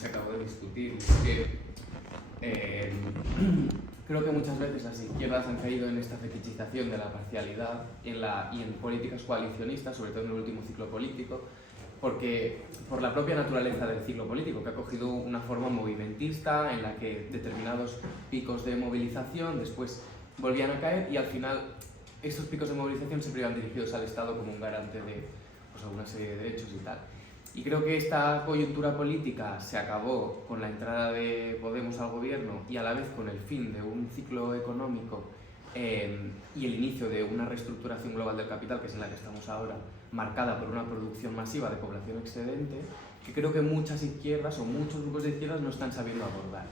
se acabó de discutir, es que creo que muchas veces las izquierdas han caído en esta fetichización de la parcialidad y en políticas coalicionistas, sobre todo en el último ciclo político, porque por la propia naturaleza del ciclo político, que ha cogido una forma movimentista en la que determinados picos de movilización después volvían a caer y al final estos picos de movilización siempre iban dirigidos al Estado como un garante de pues, alguna serie de derechos y tal. Y creo que esta coyuntura política se acabó con la entrada de Podemos al gobierno y a la vez con el fin de un ciclo económico y el inicio de una reestructuración global del capital, que es en la que estamos ahora, marcada por una producción masiva de población excedente, que creo que muchas izquierdas o muchos grupos de izquierdas no están sabiendo abordar.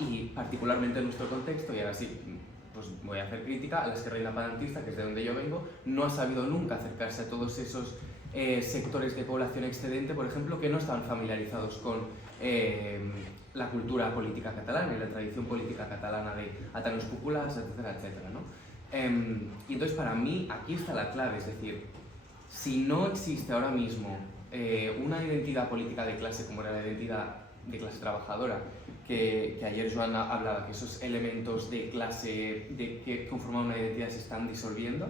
Y particularmente en nuestro contexto, y ahora sí, pues voy a hacer crítica, a la izquierda independentista, que es de donde yo vengo, no ha sabido nunca acercarse a todos esos sectores de población excedente, por ejemplo, que no están familiarizados con la cultura política catalana y la tradición política catalana de atanos cúpulas, etcétera, etcétera, ¿no? Y entonces para mí aquí está la clave, es decir, si no existe ahora mismo una identidad política de clase como era la identidad de clase trabajadora, que ayer Joan hablaba que esos elementos de clase que conforman una identidad se están disolviendo,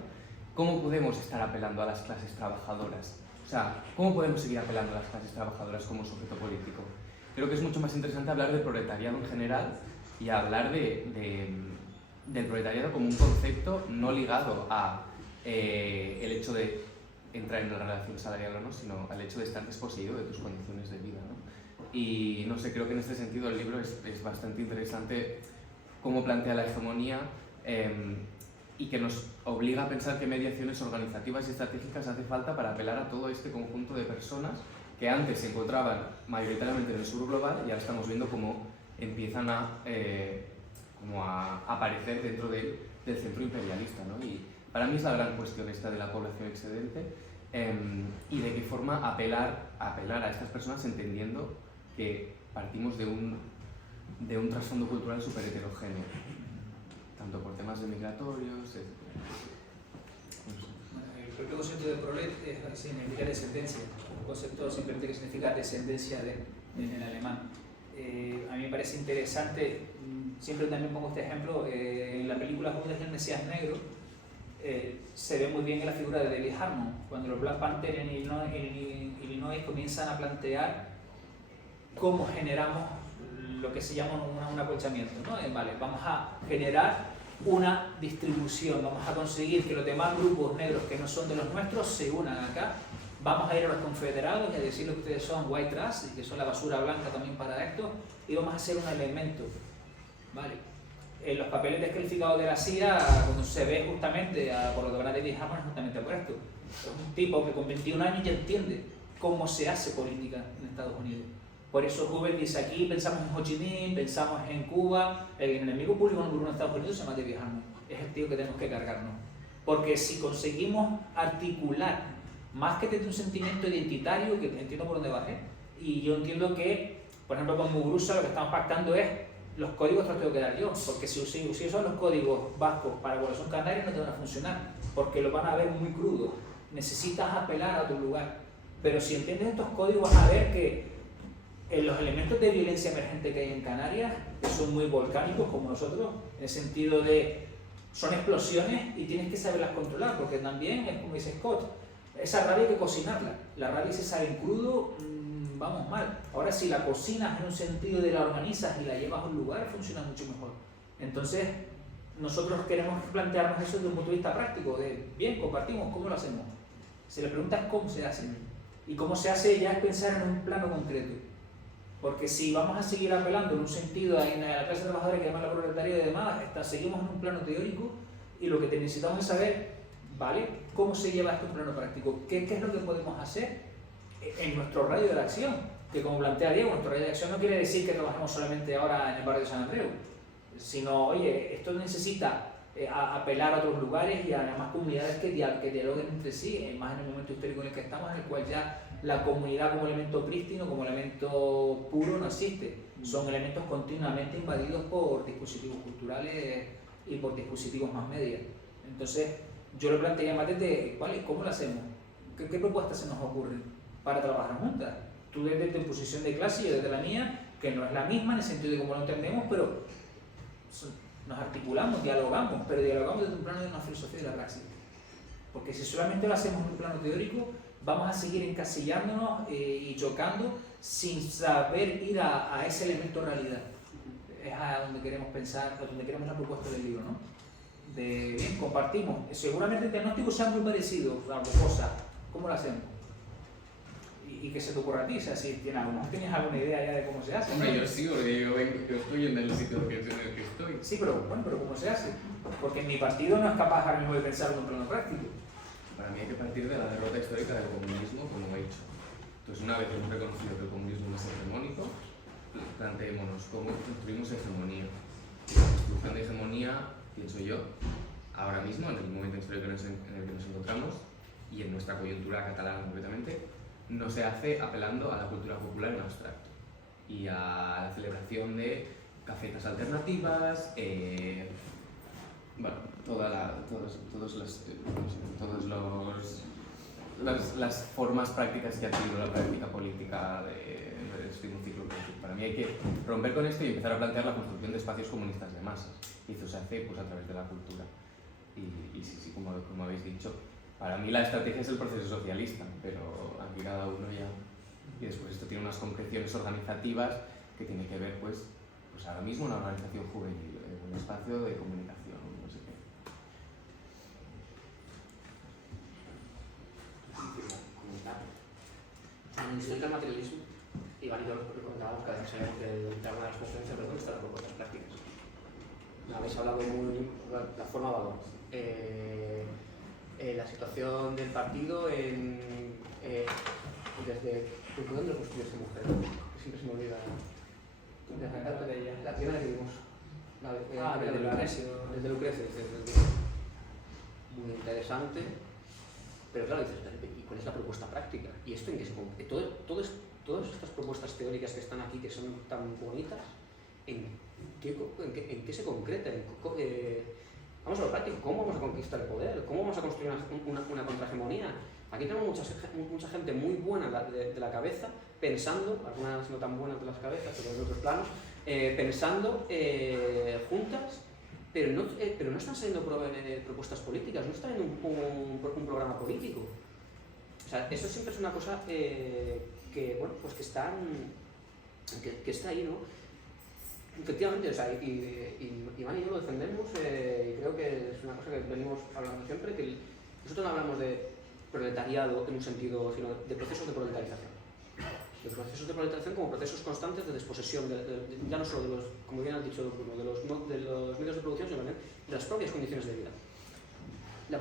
¿cómo podemos estar apelando a las clases trabajadoras? O sea, ¿cómo podemos seguir apelando a las clases trabajadoras como sujeto político? Creo que es mucho más interesante hablar del proletariado en general y hablar del proletariado como un concepto no ligado a el hecho de entrar en una relación salarial o no, sino al hecho de estar desposeído de tus condiciones de vida, ¿no? Y no sé, creo que en este sentido el libro es bastante interesante cómo plantea la hegemonía y que nos obliga a pensar qué mediaciones organizativas y estratégicas hace falta para apelar a todo este conjunto de personas que antes se encontraban mayoritariamente en el sur global y ahora estamos viendo cómo empiezan a aparecer dentro del centro imperialista, ¿no? Y para mí es la gran cuestión esta de la población excedente y de qué forma apelar a estas personas entendiendo que partimos de un trasfondo cultural súper heterogéneo, tanto por temas de migratorios, etc. El propio concepto de prolet significa descendencia, un concepto simplemente que significa descendencia en el alemán. A mí me parece interesante, siempre también pongo este ejemplo, en la película Judas y el Mesías Negro se ve muy bien en la figura de David Harmon, cuando los Black Panther en Illinois comienzan a plantear cómo generamos lo que se llama un acolchamiento, ¿no? Vale, vamos a generar una distribución, vamos a conseguir que los demás grupos negros que no son de los nuestros se unan acá, vamos a ir a los confederados y a decirles que ustedes son white trash y que son la basura blanca también para esto, y vamos a hacer un elemento, ¿vale? En los papeles descalificados de la CIA, cuando se ve justamente por lo que van a David Harmon, es justamente por esto. Es un tipo que con 21 años ya entiende cómo se hace política en Estados Unidos. Por eso Hoover dice aquí, pensamos en Ho Chi Minh, pensamos en Cuba, el enemigo público número uno de Estados Unidos se llama David Harmon. Es el tío que tenemos que cargarnos. Porque si conseguimos articular, más que desde un sentimiento identitario, que entiendo por dónde bajé, y yo entiendo que, por ejemplo, con Muguruza lo que estamos pactando es los códigos te los tengo que dar yo, porque si usan los códigos vascos para Corazón Canario no te van a funcionar, porque los van a ver muy crudos. Necesitas apelar a otro lugar. Pero si entiendes estos códigos, vas a ver que los elementos de violencia emergente que hay en Canarias, que son muy volcánicos como nosotros, en el sentido de son explosiones y tienes que saberlas controlar, porque también es como dice Scott, esa rabia hay que cocinarla. La rabia si sale en crudo, vamos mal. Ahora si la cocinas en un sentido de la organizas y la llevas a un lugar, funciona mucho mejor. Entonces nosotros queremos plantearnos eso desde un punto de vista práctico, de bien, compartimos, ¿cómo lo hacemos? Si la pregunta es cómo se hace, y cómo se hace ya es pensar en un plano concreto. Porque si vamos a seguir apelando en un sentido a la clase trabajadora que llama la proletaria y demás, seguimos en un plano teórico y lo que necesitamos es saber, ¿vale? ¿Cómo se lleva esto a un plano práctico? ¿Qué es lo que podemos hacer en nuestro radio de la acción? Que como plantea Diego, nuestro radio de acción no quiere decir que trabajemos solamente ahora en el barrio de San Andreu, sino, oye, esto necesita apelar a otros lugares y a más comunidades que dialoguen entre sí, más en el momento histórico en el que estamos, en el cual ya la comunidad como elemento prístino, como elemento puro no existe. Son elementos continuamente invadidos por dispositivos culturales y por dispositivos más media. Entonces, yo lo planteé más desde, ¿vale? ¿Cómo lo hacemos? ¿Qué propuestas se nos ocurren para trabajar juntas? tú desde tu posición de clase y yo desde la mía, que no es la misma en el sentido de cómo lo entendemos, pero nos articulamos, dialogamos, pero dialogamos desde un plano de una filosofía de la praxis. Porque si solamente lo hacemos en un plano teórico, vamos a seguir encasillándonos y chocando sin saber ir a ese elemento realidad. Es a donde queremos pensar, a donde queremos la propuesta del libro, ¿no? De, bien, compartimos. Seguramente el diagnóstico sea muy parecido, algo cosa. ¿Cómo lo hacemos? Y que se te ocurra a ti, o sea, si tienes alguna idea ya de cómo se hace. Hombre, yo sí, porque yo estoy en el sitio en el que estoy. Sí, pero bueno, pero ¿cómo se hace? Porque mi partido no es capaz ahora mismo de pensar en un plano práctico. Para mí hay que partir de la derrota histórica del comunismo, como he dicho. Entonces, una vez hemos reconocido que el comunismo no es hegemónico, planteémonos cómo construimos hegemonía. Y la construcción de hegemonía, pienso yo, ahora mismo, en el momento histórico en el que nos encontramos, y en nuestra coyuntura catalana concretamente, no se hace apelando a la cultura popular en abstracto y a la celebración de cafetas alternativas, bueno, las formas prácticas que ha tenido la práctica política de este ciclo. Para mí hay que romper con esto y empezar a plantear la construcción de espacios comunistas de masas. Y eso se hace pues, a través de la cultura. Y sí, como habéis dicho, para mí la estrategia es el proceso socialista, pero aquí cada uno ya... Y después esto tiene unas concreciones organizativas que tiene que ver, pues ahora mismo una organización juvenil, un espacio de comunicación, no sé qué. En Histórica del Materialismo, Iván y yo recomendábamos que sabemos que de alguna de las conferencias de están las propuestas prácticas. Habéis hablado muy de la forma valor. La situación del partido desde ¿dónde lo construyó esta mujer? Siempre se me olvida. La primera que vimos. Desde Lucrecio. Desde Lucrecio. Muy interesante. Pero claro, dices, ¿y cuál es la propuesta práctica? ¿Y esto en qué se concreta? Todas estas propuestas teóricas que están aquí, que son tan bonitas, ¿en qué se concreta? Vamos a lo práctico, ¿cómo vamos a conquistar el poder? ¿Cómo vamos a construir una contrahegemonía? Aquí tenemos mucha gente muy buena de la cabeza, pensando, algunas no tan buenas de las cabezas, pero en otros planos, pensando juntas, pero no están saliendo propuestas políticas, no están en un programa político. O sea, eso siempre es una cosa que está ahí, ¿no? Efectivamente, o sea, Iván y yo lo defendemos y creo que es una cosa que venimos hablando siempre, que nosotros no hablamos de proletariado en un sentido, sino de procesos de proletarización. De procesos de proletarización como procesos constantes de desposesión, ya no solo de los, como bien has dicho Bruno, de los medios de producción, sino también de las propias condiciones de vida. La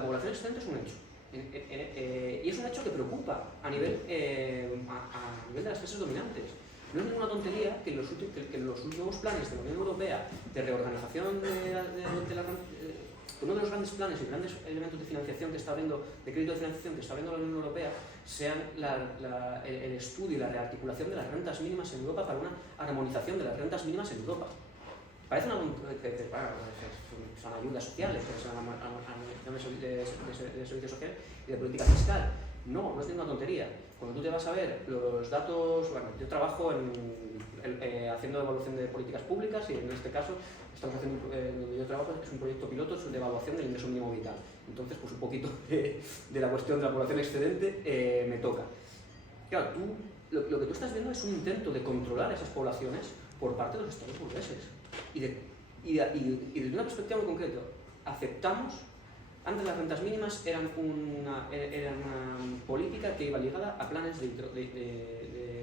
población excedente es un hecho. Y es un hecho que preocupa a nivel de las clases dominantes. No es ninguna tontería que en los últimos planes de la Unión Europea de reorganización uno de los grandes planes y grandes elementos de financiación que está abriendo, de crédito de financiación que está abriendo la Unión Europea, sean el estudio y la rearticulación de las rentas mínimas en Europa para una armonización de las rentas mínimas en Europa. Parece son ayudas sociales, son de servicios sociales y de política fiscal. No es ninguna tontería. Cuando tú te vas a ver los datos, bueno, yo trabajo haciendo evaluación de políticas públicas y en este caso estamos haciendo, donde yo trabajo es un proyecto piloto de evaluación del ingreso mínimo vital. Entonces, pues un poquito de la cuestión de la población excedente me toca. Claro, lo que tú estás viendo es un intento de controlar esas poblaciones por parte de los estados burgueses. Y desde una perspectiva muy concreta, aceptamos. Antes las rentas mínimas eran una política que iba ligada a planes de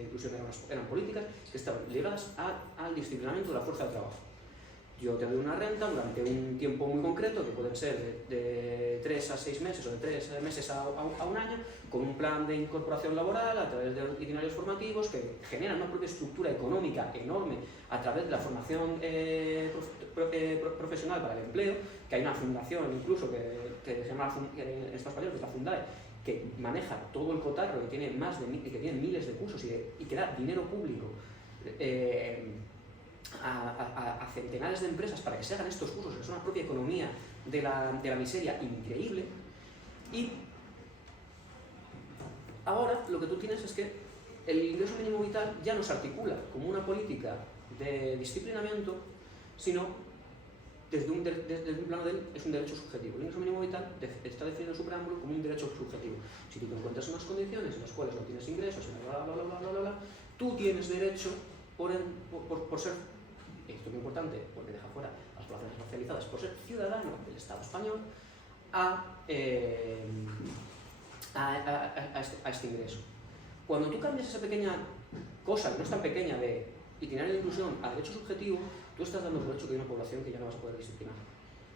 inclusión, eran políticas que estaban ligadas al disciplinamiento de la fuerza de trabajo. Yo te doy una renta durante un tiempo muy concreto, que pueden ser de 3 a 6 meses o de 3 meses a un año, con un plan de incorporación laboral a través de itinerarios formativos que generan una propia estructura económica enorme a través de la formación profesional para el empleo, que hay una fundación incluso que se llama en Estados Unidos, que es la Fundae, que maneja todo el cotarro, que tiene miles de cursos y que da dinero público a centenares de empresas para que se hagan estos cursos, que es una propia economía de la miseria increíble. Y ahora lo que tú tienes es que el ingreso mínimo vital ya no se articula como una política de disciplinamiento, sino desde un plano es un derecho subjetivo. El ingreso mínimo vital está definido en su preámbulo como un derecho subjetivo. Si tú te encuentras en unas condiciones en las cuales no tienes ingresos, tú tienes derecho por ser, esto es muy importante porque deja fuera las poblaciones racializadas, por ser ciudadano del Estado español, a este ingreso. Cuando tú cambias esa pequeña cosa, que no es tan pequeña, de itinerario de inclusión a derecho subjetivo, tú estás dando por hecho que hay una población que ya no vas a poder disciplinar.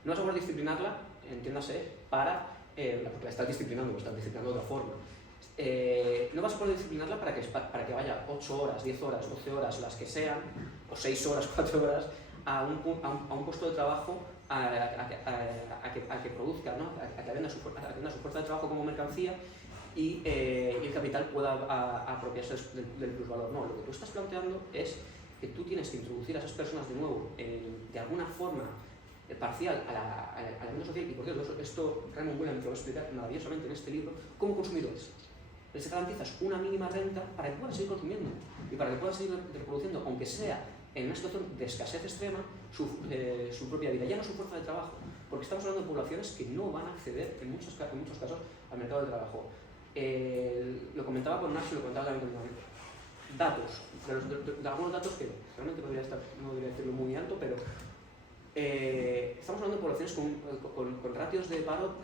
No vas a poder disciplinarla, entiéndase, porque la estás disciplinando, de otra forma. No vas a poder disciplinarla para que vaya 8 horas, 10 horas, 12 horas, las que sean, o 6 horas, 4 horas, a un puesto de trabajo a que produzca, ¿no? a que venda su fuerza de trabajo como mercancía y el capital pueda apropiarse del plusvalor. No, lo que tú estás planteando es que tú tienes que introducir a esas personas de nuevo, de alguna forma parcial, a la vida social, y por cierto, esto Raymond Williams lo va a explicar maravillosamente en este libro, como consumidores. Les garantizas una mínima renta para que puedan seguir consumiendo y para que puedan seguir reproduciendo, aunque sea en una situación de escasez extrema, su propia vida, ya no su fuerza de trabajo, porque estamos hablando de poblaciones que no van a acceder en muchos casos al mercado de trabajo. Lo comentaba con Nacho y lo comentaba también con David. Datos, de algunos datos que realmente no debería decirlo muy alto, pero estamos hablando de poblaciones con ratios de paro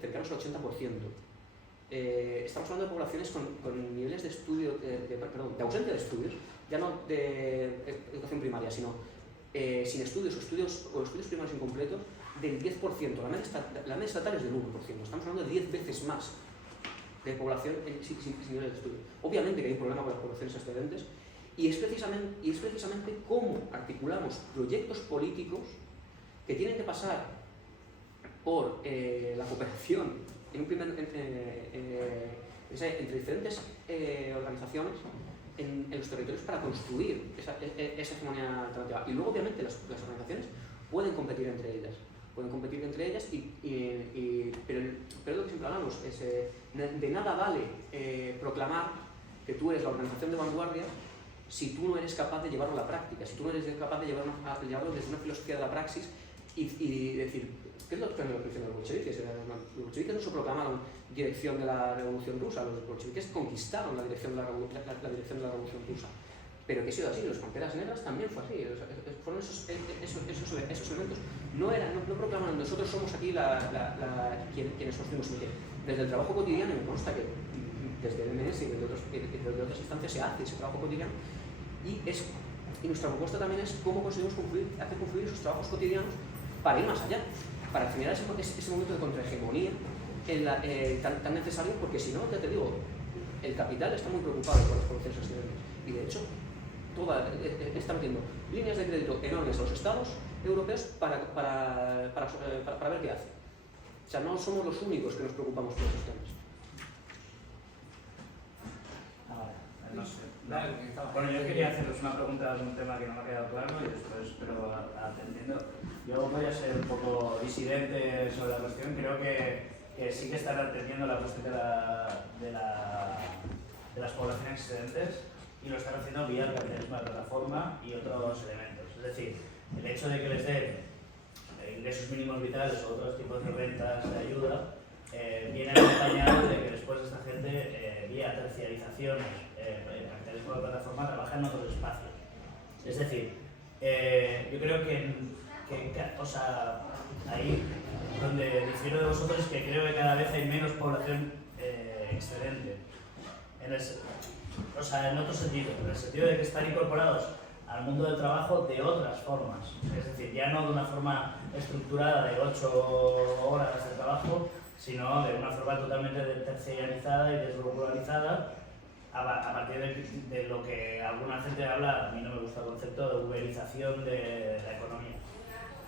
cercanos al 80%. Estamos hablando de poblaciones con niveles de estudio, de ausencia de estudios, ya no de educación primaria, sino sin estudios o estudios primarios incompletos, del 10%. La media estatal es del 1%. Estamos hablando de 10 veces más de población sin niveles de estudio. Obviamente que hay un problema con las poblaciones excedentes y es precisamente cómo articulamos proyectos políticos que tienen que pasar por la cooperación entre diferentes organizaciones en los territorios para construir esa hegemonía alternativa. Y luego, obviamente, las organizaciones pueden competir entre ellas. Pero lo que siempre hablamos es de nada vale proclamar que tú eres la organización de vanguardia si tú no eres capaz de llevarlo a la práctica, si tú no eres capaz de llevarlo desde una filosofía de la praxis y decir, ¿qué es lo que hicieron los bolcheviques? Los bolcheviques no se proclamaron dirección de la Revolución Rusa, los bolcheviques conquistaron la dirección de la Revolución Rusa. Pero que ha sido así, los Panteras Negras también fue así, fueron esos elementos, no proclamaron nosotros somos aquí quienes construimos, sino que desde el trabajo cotidiano, me consta que desde el MS y desde otras instancias se hace ese trabajo cotidiano, y nuestra propuesta también es cómo conseguimos hacer confluir esos trabajos cotidianos para ir más allá, para generar ese momento de contrahegemonía tan necesario, porque si no, ya te digo, el capital está muy preocupado por las poblaciones excedentes, y de hecho está metiendo líneas de crédito enormes a los estados europeos para ver qué hace. O sea, no somos los únicos que nos preocupamos por esos temas. No sé. Bueno, yo quería haceros una pregunta de un tema que no me ha quedado claro y después, pero atendiendo. Yo voy a ser un poco disidente sobre la cuestión. Creo que sí que están atendiendo la cuestión de las poblaciones excedentes y lo están haciendo vía el capitalismo de plataforma y otros elementos. Es decir, el hecho de que les den ingresos mínimos vitales o otros tipos de rentas de ayuda viene acompañado de que después esta gente, vía terciarizaciones, el capitalismo de plataforma trabaja en otros espacios. Es decir, yo creo que o sea, ahí donde difiero de vosotros es que creo que cada vez hay menos población excedente. O sea, en otro sentido, en el sentido de que están incorporados al mundo del trabajo de otras formas. Es decir, ya no de una forma estructurada de 8 horas de trabajo, sino de una forma totalmente terciarizada y desregularizada, a partir de lo que alguna gente habla, a mí no me gusta el concepto de uberización de la economía.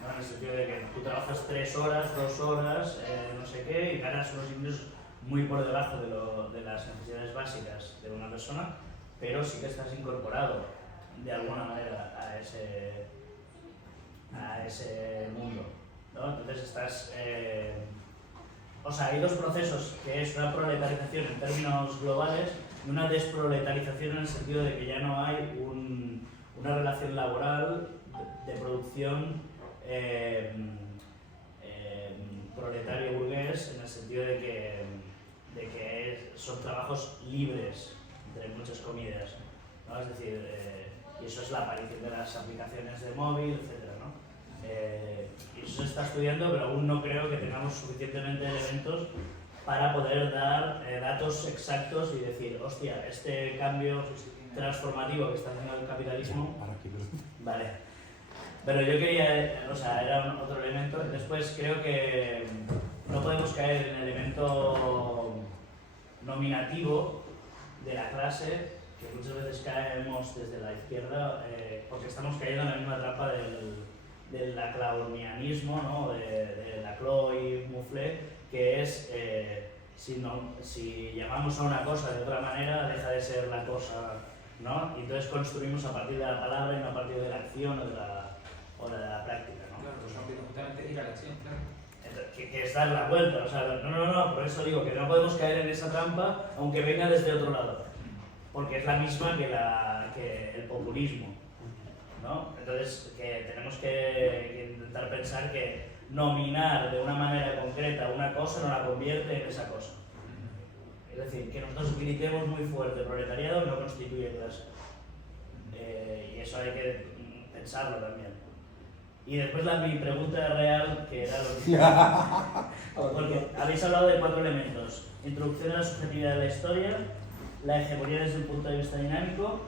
¿No? En el sentido de que tú trabajas 3 horas, 2 horas, no sé qué, y ganas unos ingresos muy por debajo de las necesidades básicas de una persona, pero sí que estás incorporado de alguna manera a ese mundo, ¿no? Entonces estás... o sea, hay dos procesos, que es una proletarización en términos globales una desproletarización en el sentido de que ya no hay una relación laboral de producción proletario burgués, en el sentido de que son trabajos libres, entre muchas comillas, ¿no? Es decir, y eso es la aparición de las aplicaciones de móvil, etc., ¿no? Y eso se está estudiando, pero aún no creo que tengamos suficientemente elementos para poder dar datos exactos y decir, hostia, este cambio transformativo que está haciendo el capitalismo... Vale. Pero yo quería, o sea, era otro elemento. Después creo que no podemos caer en el elemento nominativo de la clase, que muchas veces caemos desde la izquierda, porque estamos cayendo en la misma trampa del laclaudianismo, ¿no? de Laclau y Mouflet, que es si llamamos a una cosa de otra manera, deja de ser la cosa, ¿no? Y entonces construimos a partir de la palabra y no a partir de la acción o de la práctica, ¿no? Claro, pues justamente ir a la acción, claro. Que es dar la vuelta, o sea, no, por eso digo que no podemos caer en esa trampa aunque venga desde otro lado, porque es la misma que el populismo, ¿no? Entonces, que tenemos que intentar pensar que nominar de una manera concreta una cosa no la convierte en esa cosa. Es decir, que nosotros gritemos muy fuerte proletariado no constituye clase. Y eso hay que pensarlo también. Y después mi pregunta real, que era lo que... Porque habéis hablado de 4 elementos. Introducción a la subjetividad de la historia, la hegemonía desde un punto de vista dinámico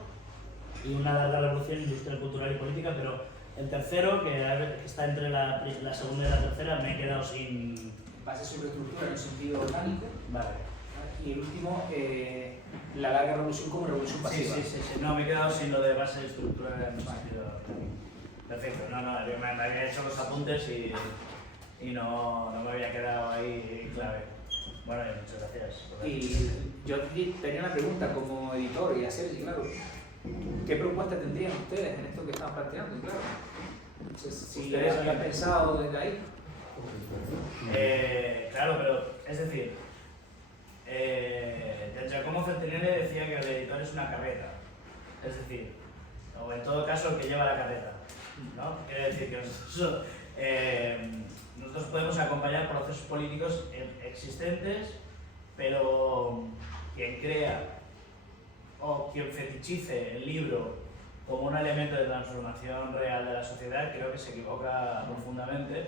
y una larga revolución industrial, cultural y política, pero el tercero, que está entre la segunda y la tercera, me he quedado sin... Base sobre estructura en un sentido orgánico. Vale. Y el último, la larga revolución como revolución pasiva. Sí. No, me he quedado sin lo de base de estructura en un sentido orgánico. Perfecto, yo me había hecho los apuntes y no me había quedado ahí clave. Bueno, muchas gracias. Y yo tenía una pregunta como editor y hacer, claro, ¿qué propuesta tendrían ustedes en esto que estamos planteando? Claro, si ustedes habían pensado desde ahí. Claro, pero es decir, Giacomo Feltrinelli decía que el editor es una carreta, es decir, o en todo caso el que lleva la carreta, ¿no? Quiere decir que nosotros podemos acompañar procesos políticos existentes, pero quien crea o quien fetichice el libro como un elemento de transformación real de la sociedad, creo que se equivoca profundamente.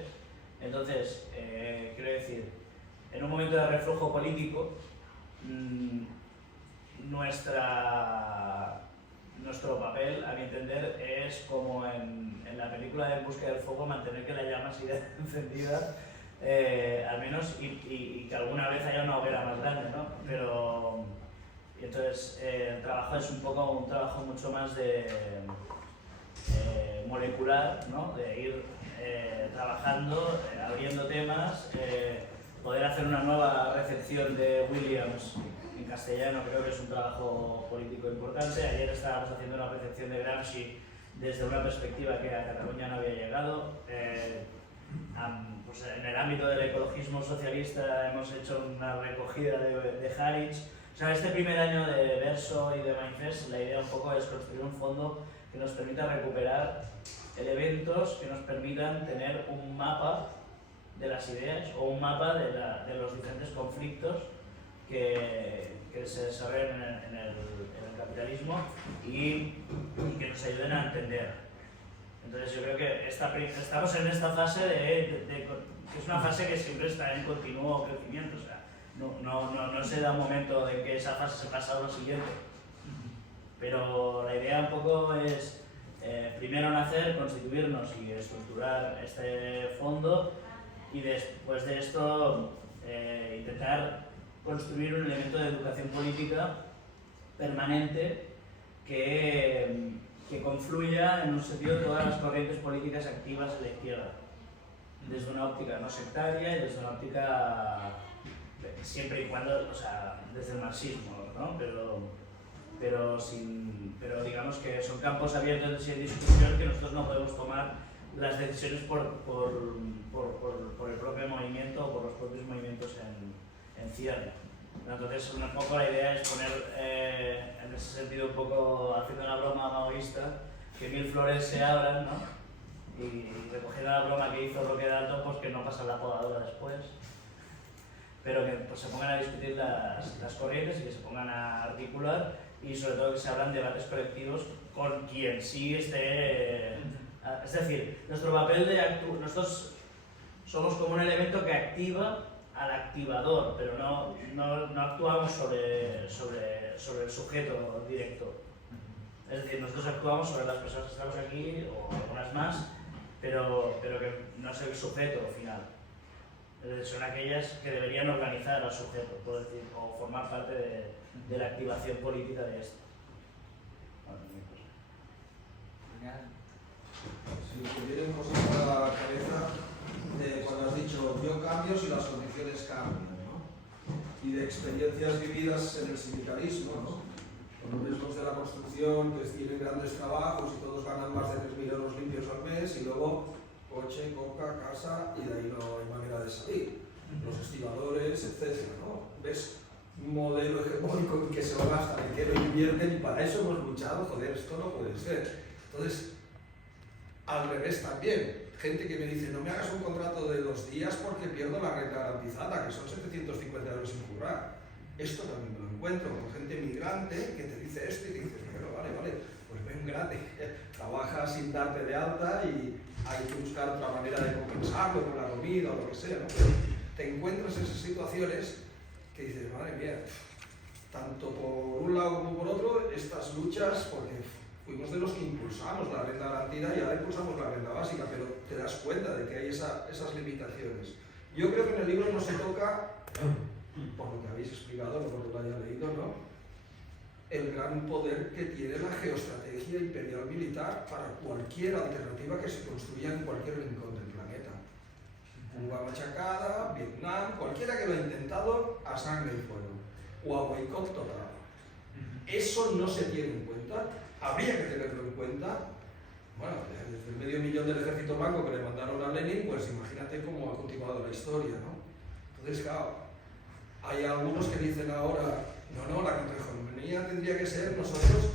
Entonces, quiero decir, en un momento de reflujo político, nuestro papel, a mi entender, es como en la película de En busca del fuego, mantener que la llama siga encendida, al menos, y que alguna vez haya una hoguera más grande, ¿no? Pero, y entonces, el trabajo es un poco un trabajo mucho más molecular, ¿no? De ir trabajando, abriendo temas, poder hacer una nueva recepción de Williams en castellano, creo que es un trabajo político importante. Ayer estábamos haciendo una recepción de Gramsci desde una perspectiva que a Cataluña no había llegado. Pues en el ámbito del ecologismo socialista hemos hecho una recogida de Harich. O sea, este primer año de Verso y de Manifest, la idea un poco es construir un fondo que nos permita recuperar elementos que nos permitan tener un mapa de las ideas o un mapa de los diferentes conflictos que se desarrollan en el capitalismo y que nos ayuden a entender. Entonces yo creo que estamos en esta fase que es una fase que siempre está en continuo crecimiento, o sea, no se da un momento en que esa fase se pasa a lo siguiente. Pero la idea un poco es primero nacer, constituirnos y estructurar este fondo y después de esto intentar construir un elemento de educación política permanente que confluya en un sentido de todas las corrientes políticas activas de la izquierda, desde una óptica no sectaria y desde una óptica siempre y cuando, o sea, desde el marxismo, ¿no? Pero digamos que son campos abiertos de discusión que nosotros no podemos tomar las decisiones por el propio movimiento o por los propios movimientos en cierre. Entonces, un poco la idea es poner, en ese sentido, un poco haciendo una broma maoísta, que 1000 flores se abran, ¿no? Y recogiendo la broma que hizo Roque Dalton, pues que no pasa la podadora después, pero que pues, se pongan a discutir las corrientes y que se pongan a articular, y sobre todo que se abran debates colectivos con quien sí esté... Es decir, nuestro papel nosotros somos como un elemento que activa al activador, pero no actuamos sobre el sujeto directo. Es decir, nosotros actuamos sobre las personas que estamos aquí, o algunas más, pero que no es el sujeto final. Es decir, son aquellas que deberían organizar al sujeto, puedo decir, o formar parte de la activación política de esto. Si me vienen cosas a la cabeza de cuando has dicho yo cambio si las condiciones cambian, ¿no? Y de experiencias vividas en el sindicalismo, ¿no? Con los de la construcción que tienen grandes trabajos y todos ganan más de 3.000 euros limpios al mes, y luego coche, coca, casa, y de ahí no hay manera de salir. Los estibadores, etc., ¿no? ¿Ves? Un modelo hegemónico en que se lo gastan, en que lo invierten, y para eso hemos luchado. Joder, esto no puede ser. Entonces, al revés también, gente que me dice no me hagas un contrato de 2 días porque pierdo la renta garantizada, que son 750 euros sin currar. Esto también me lo encuentro con gente migrante que te dice esto y te dices, bueno, vale, pues ven gratis, trabaja sin darte de alta y hay que buscar otra manera de compensarlo con la comida o lo que sea, ¿no? Pero te encuentras en esas situaciones que dices, madre mía, tanto por un lado como por otro, estas luchas, porque fuimos de los que impulsamos la renta garantida y ahora impulsamos la renta básica, pero te das cuenta de que hay esas limitaciones. Yo creo que en el libro no se toca, por lo que habéis explicado, no porque lo haya leído, ¿no?, el gran poder que tiene la geoestrategia imperial militar para cualquier alternativa que se construya en cualquier rincón del planeta. Cuba machacada, Vietnam, cualquiera que lo ha intentado a sangre y fuego, o a boicot total. Eso no se tiene en cuenta. Habría que tenerlo en cuenta. Bueno, desde el $500,000 del ejército blanco que le mandaron a Lenin, pues imagínate cómo ha continuado la historia, ¿no? Entonces, claro, hay algunos que dicen ahora, no, la contrahegemonía tendría que ser nosotros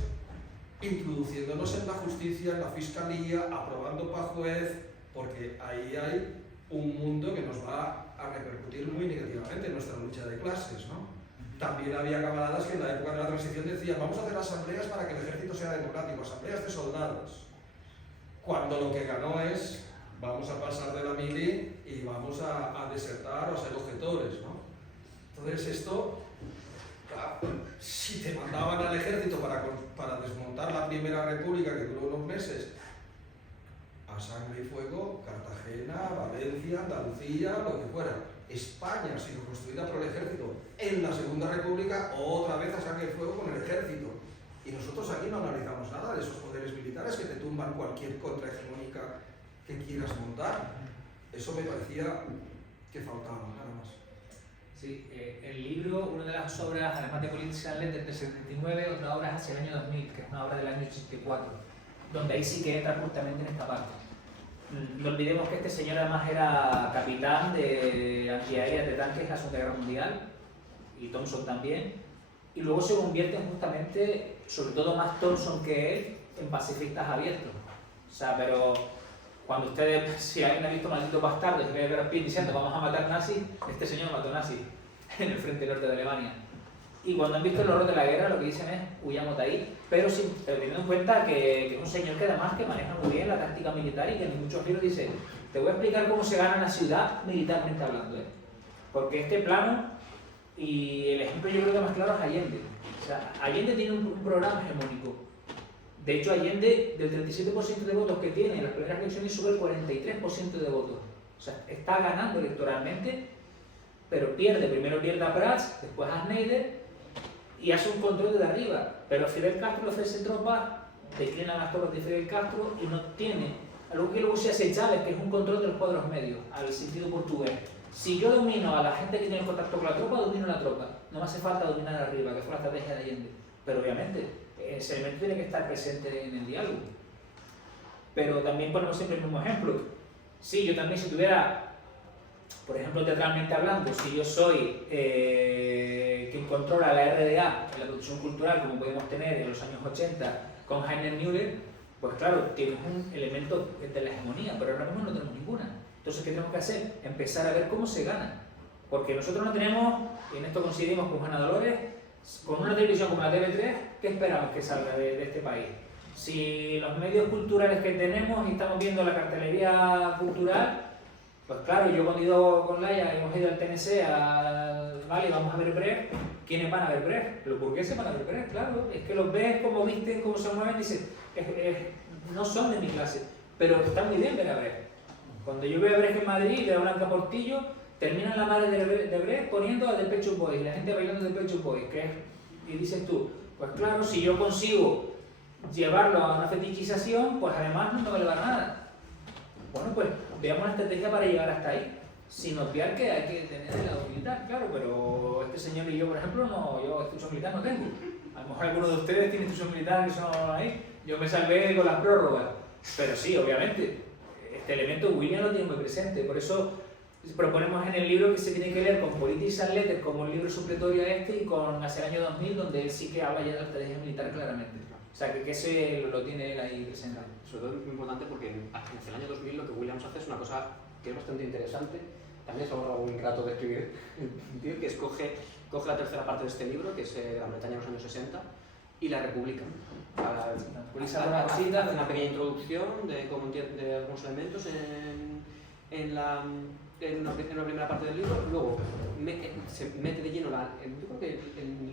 introduciéndonos en la justicia, en la fiscalía, aprobando para juez, porque ahí hay un mundo que nos va a repercutir muy negativamente en nuestra lucha de clases, ¿no? También había camaradas que en la época de la transición decían vamos a hacer asambleas para que el ejército sea democrático, asambleas de soldados. Cuando lo que ganó es vamos a pasar de la mili y vamos a desertar o a ser objetores, ¿no? Entonces esto, claro, si te mandaban al ejército para desmontar la Primera República que duró unos meses, a sangre y fuego, Cartagena, Valencia, Andalucía, lo que fuera. España ha sido construida por el ejército. En la Segunda República, otra vez a sangre y fuego con el ejército. Y nosotros aquí no analizamos nada de esos poderes militares que te tumban cualquier contrahegemónica que quieras montar. Eso me parecía que faltaba, nada más. Sí, el libro, una de las obras, además de Political Led, del 79, otra obra es hacia el año 2000, que es una obra del año 84, donde ahí sí que entra justamente en esta parte. No olvidemos que este señor además era capitán de antiaéreas de tanques en la Segunda Guerra Mundial, y Thompson también, y luego se convierten justamente, sobre todo más Thompson que él, en pacifistas abiertos. O sea, pero cuando ustedes, si alguien ha visto Maldito Bastardo, que ve a Brad Pitt diciendo vamos a matar nazis, este señor mató nazis en el frente norte de Alemania. Y cuando han visto el horror de la guerra, lo que dicen es huyamos de ahí, pero teniendo en cuenta que es un señor que además que maneja muy bien la táctica militar y que en muchos libros dice te voy a explicar cómo se gana la ciudad militarmente hablando, ¿eh? Porque este plano, y el ejemplo yo creo que más claro es Allende. O sea, Allende tiene un programa hegemónico. De hecho, Allende, del 37% de votos que tiene en las primeras elecciones, sube el 43% de votos. O sea, está ganando electoralmente, pero primero pierde a Prats, después a Schneider, y hace un control desde arriba. Pero Fidel Castro le ofrece tropas, declina las tropas de Fidel Castro y no tiene algo que luego se hace Chávez, que es un control de los cuadros medios, al sentido portugués. Si yo domino a la gente que tiene contacto con la tropa, domino la tropa. No me hace falta dominar arriba, que fue la estrategia de Allende. Pero obviamente, ese elemento tiene que estar presente en el diálogo. Pero también ponemos siempre el mismo ejemplo. Sí, yo también si tuviera por ejemplo, teatralmente hablando, si yo soy quien controla la RDA, la producción cultural, como podemos tener en los años 80 con Heiner Müller, pues claro, tienes un elemento de la hegemonía, pero ahora mismo no tenemos ninguna. Entonces, ¿qué tenemos que hacer? Empezar a ver cómo se gana. Porque nosotros no tenemos, y en esto coincidimos con Juana Dolores, con una televisión como la TV3, ¿qué esperamos que salga de este país? Si los medios culturales que tenemos y estamos viendo la cartelería cultural, pues claro, yo cuando he ido con Laia, hemos ido al TNC, vale, vamos a ver Brecht, ¿quiénes van a ver Brecht? Los burgueses van a ver Brecht, claro, es que los ves, cómo visten, cómo se mueven, dicen, no son de mi clase, pero está muy bien ver a Brecht. Cuando yo veo a Brecht en Madrid, de Blanca Portillo, terminan la madre de Brecht poniendo a The Pet Shop Boys, la gente bailando The Pet Shop Boys, y dices tú, pues claro, si yo consigo llevarlo a una fetichización, pues además no me vale para nada. Bueno, pues veamos una estrategia para llegar hasta ahí, sin obviar que hay que tener el lado militar, claro, pero este señor y yo, por ejemplo, no, yo instrucción militar no tengo. A lo mejor alguno de ustedes tiene instrucción militar que son ahí, yo me salvé con las prórrogas, pero sí, obviamente, este elemento William lo tiene muy presente, por eso proponemos en el libro que se tiene que leer con Politics and Letters como un libro supletorio a este y con Hacia el año 2000, donde él sí que habla ya de la estrategia militar claramente. O sea, que ese lo tiene él ahí presentado. Sobre todo es muy importante porque hacia el año 2000 lo que Williams hace es una cosa que es bastante interesante. También se ahorra un rato de escribir, tío, que es coge la tercera parte de este libro, que es Gran Bretaña en los años 60, y la republica. Hace una pequeña introducción de algunos elementos en una primera parte del libro, luego se mete de lleno yo creo que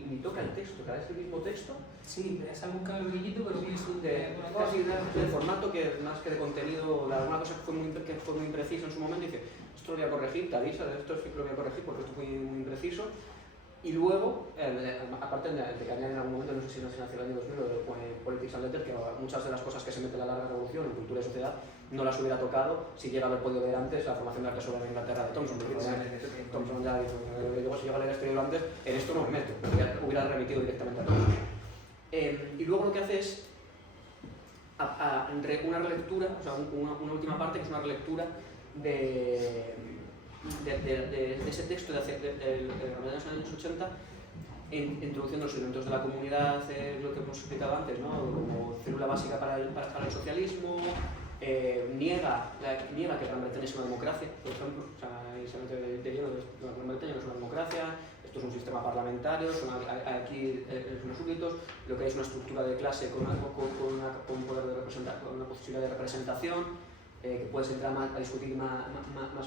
ni toca el texto, cada vez el mismo texto. Sí, es algún cabellito, pero muy casi de formato que más que de contenido, alguna cosa que fue muy impreciso en su momento, y dice, esto lo voy a corregir, te avisa, esto sí que lo voy a corregir porque esto fue muy impreciso. Y luego, aparte de que añaden en algún momento, no sé si nació el año 2000, o Politics and Letters, que muchas de las cosas que se meten en la larga revolución en cultura y sociedad no las hubiera tocado si llega a haber podido ver antes la formación de la sobre en Inglaterra de Thompson. Thompson ya dijo, si llega a leer este libro antes, en esto no me meto, hubiera remitido directamente a Thompson. Y luego lo que hace es una relectura, o sea, una última parte que es una relectura de ese texto de los años 80, introduciendo los elementos de la comunidad, lo que hemos explicado antes, ¿no? Como célula básica para el socialismo, niega que Gran Bretaña es una democracia, por ejemplo, o sea, se mete de lleno de Gran Bretaña no es una democracia, esto es un sistema parlamentario, aquí son los súbditos, lo que hay es una estructura de clase con poder de con una posibilidad de representación, que puedes entrar a discutir más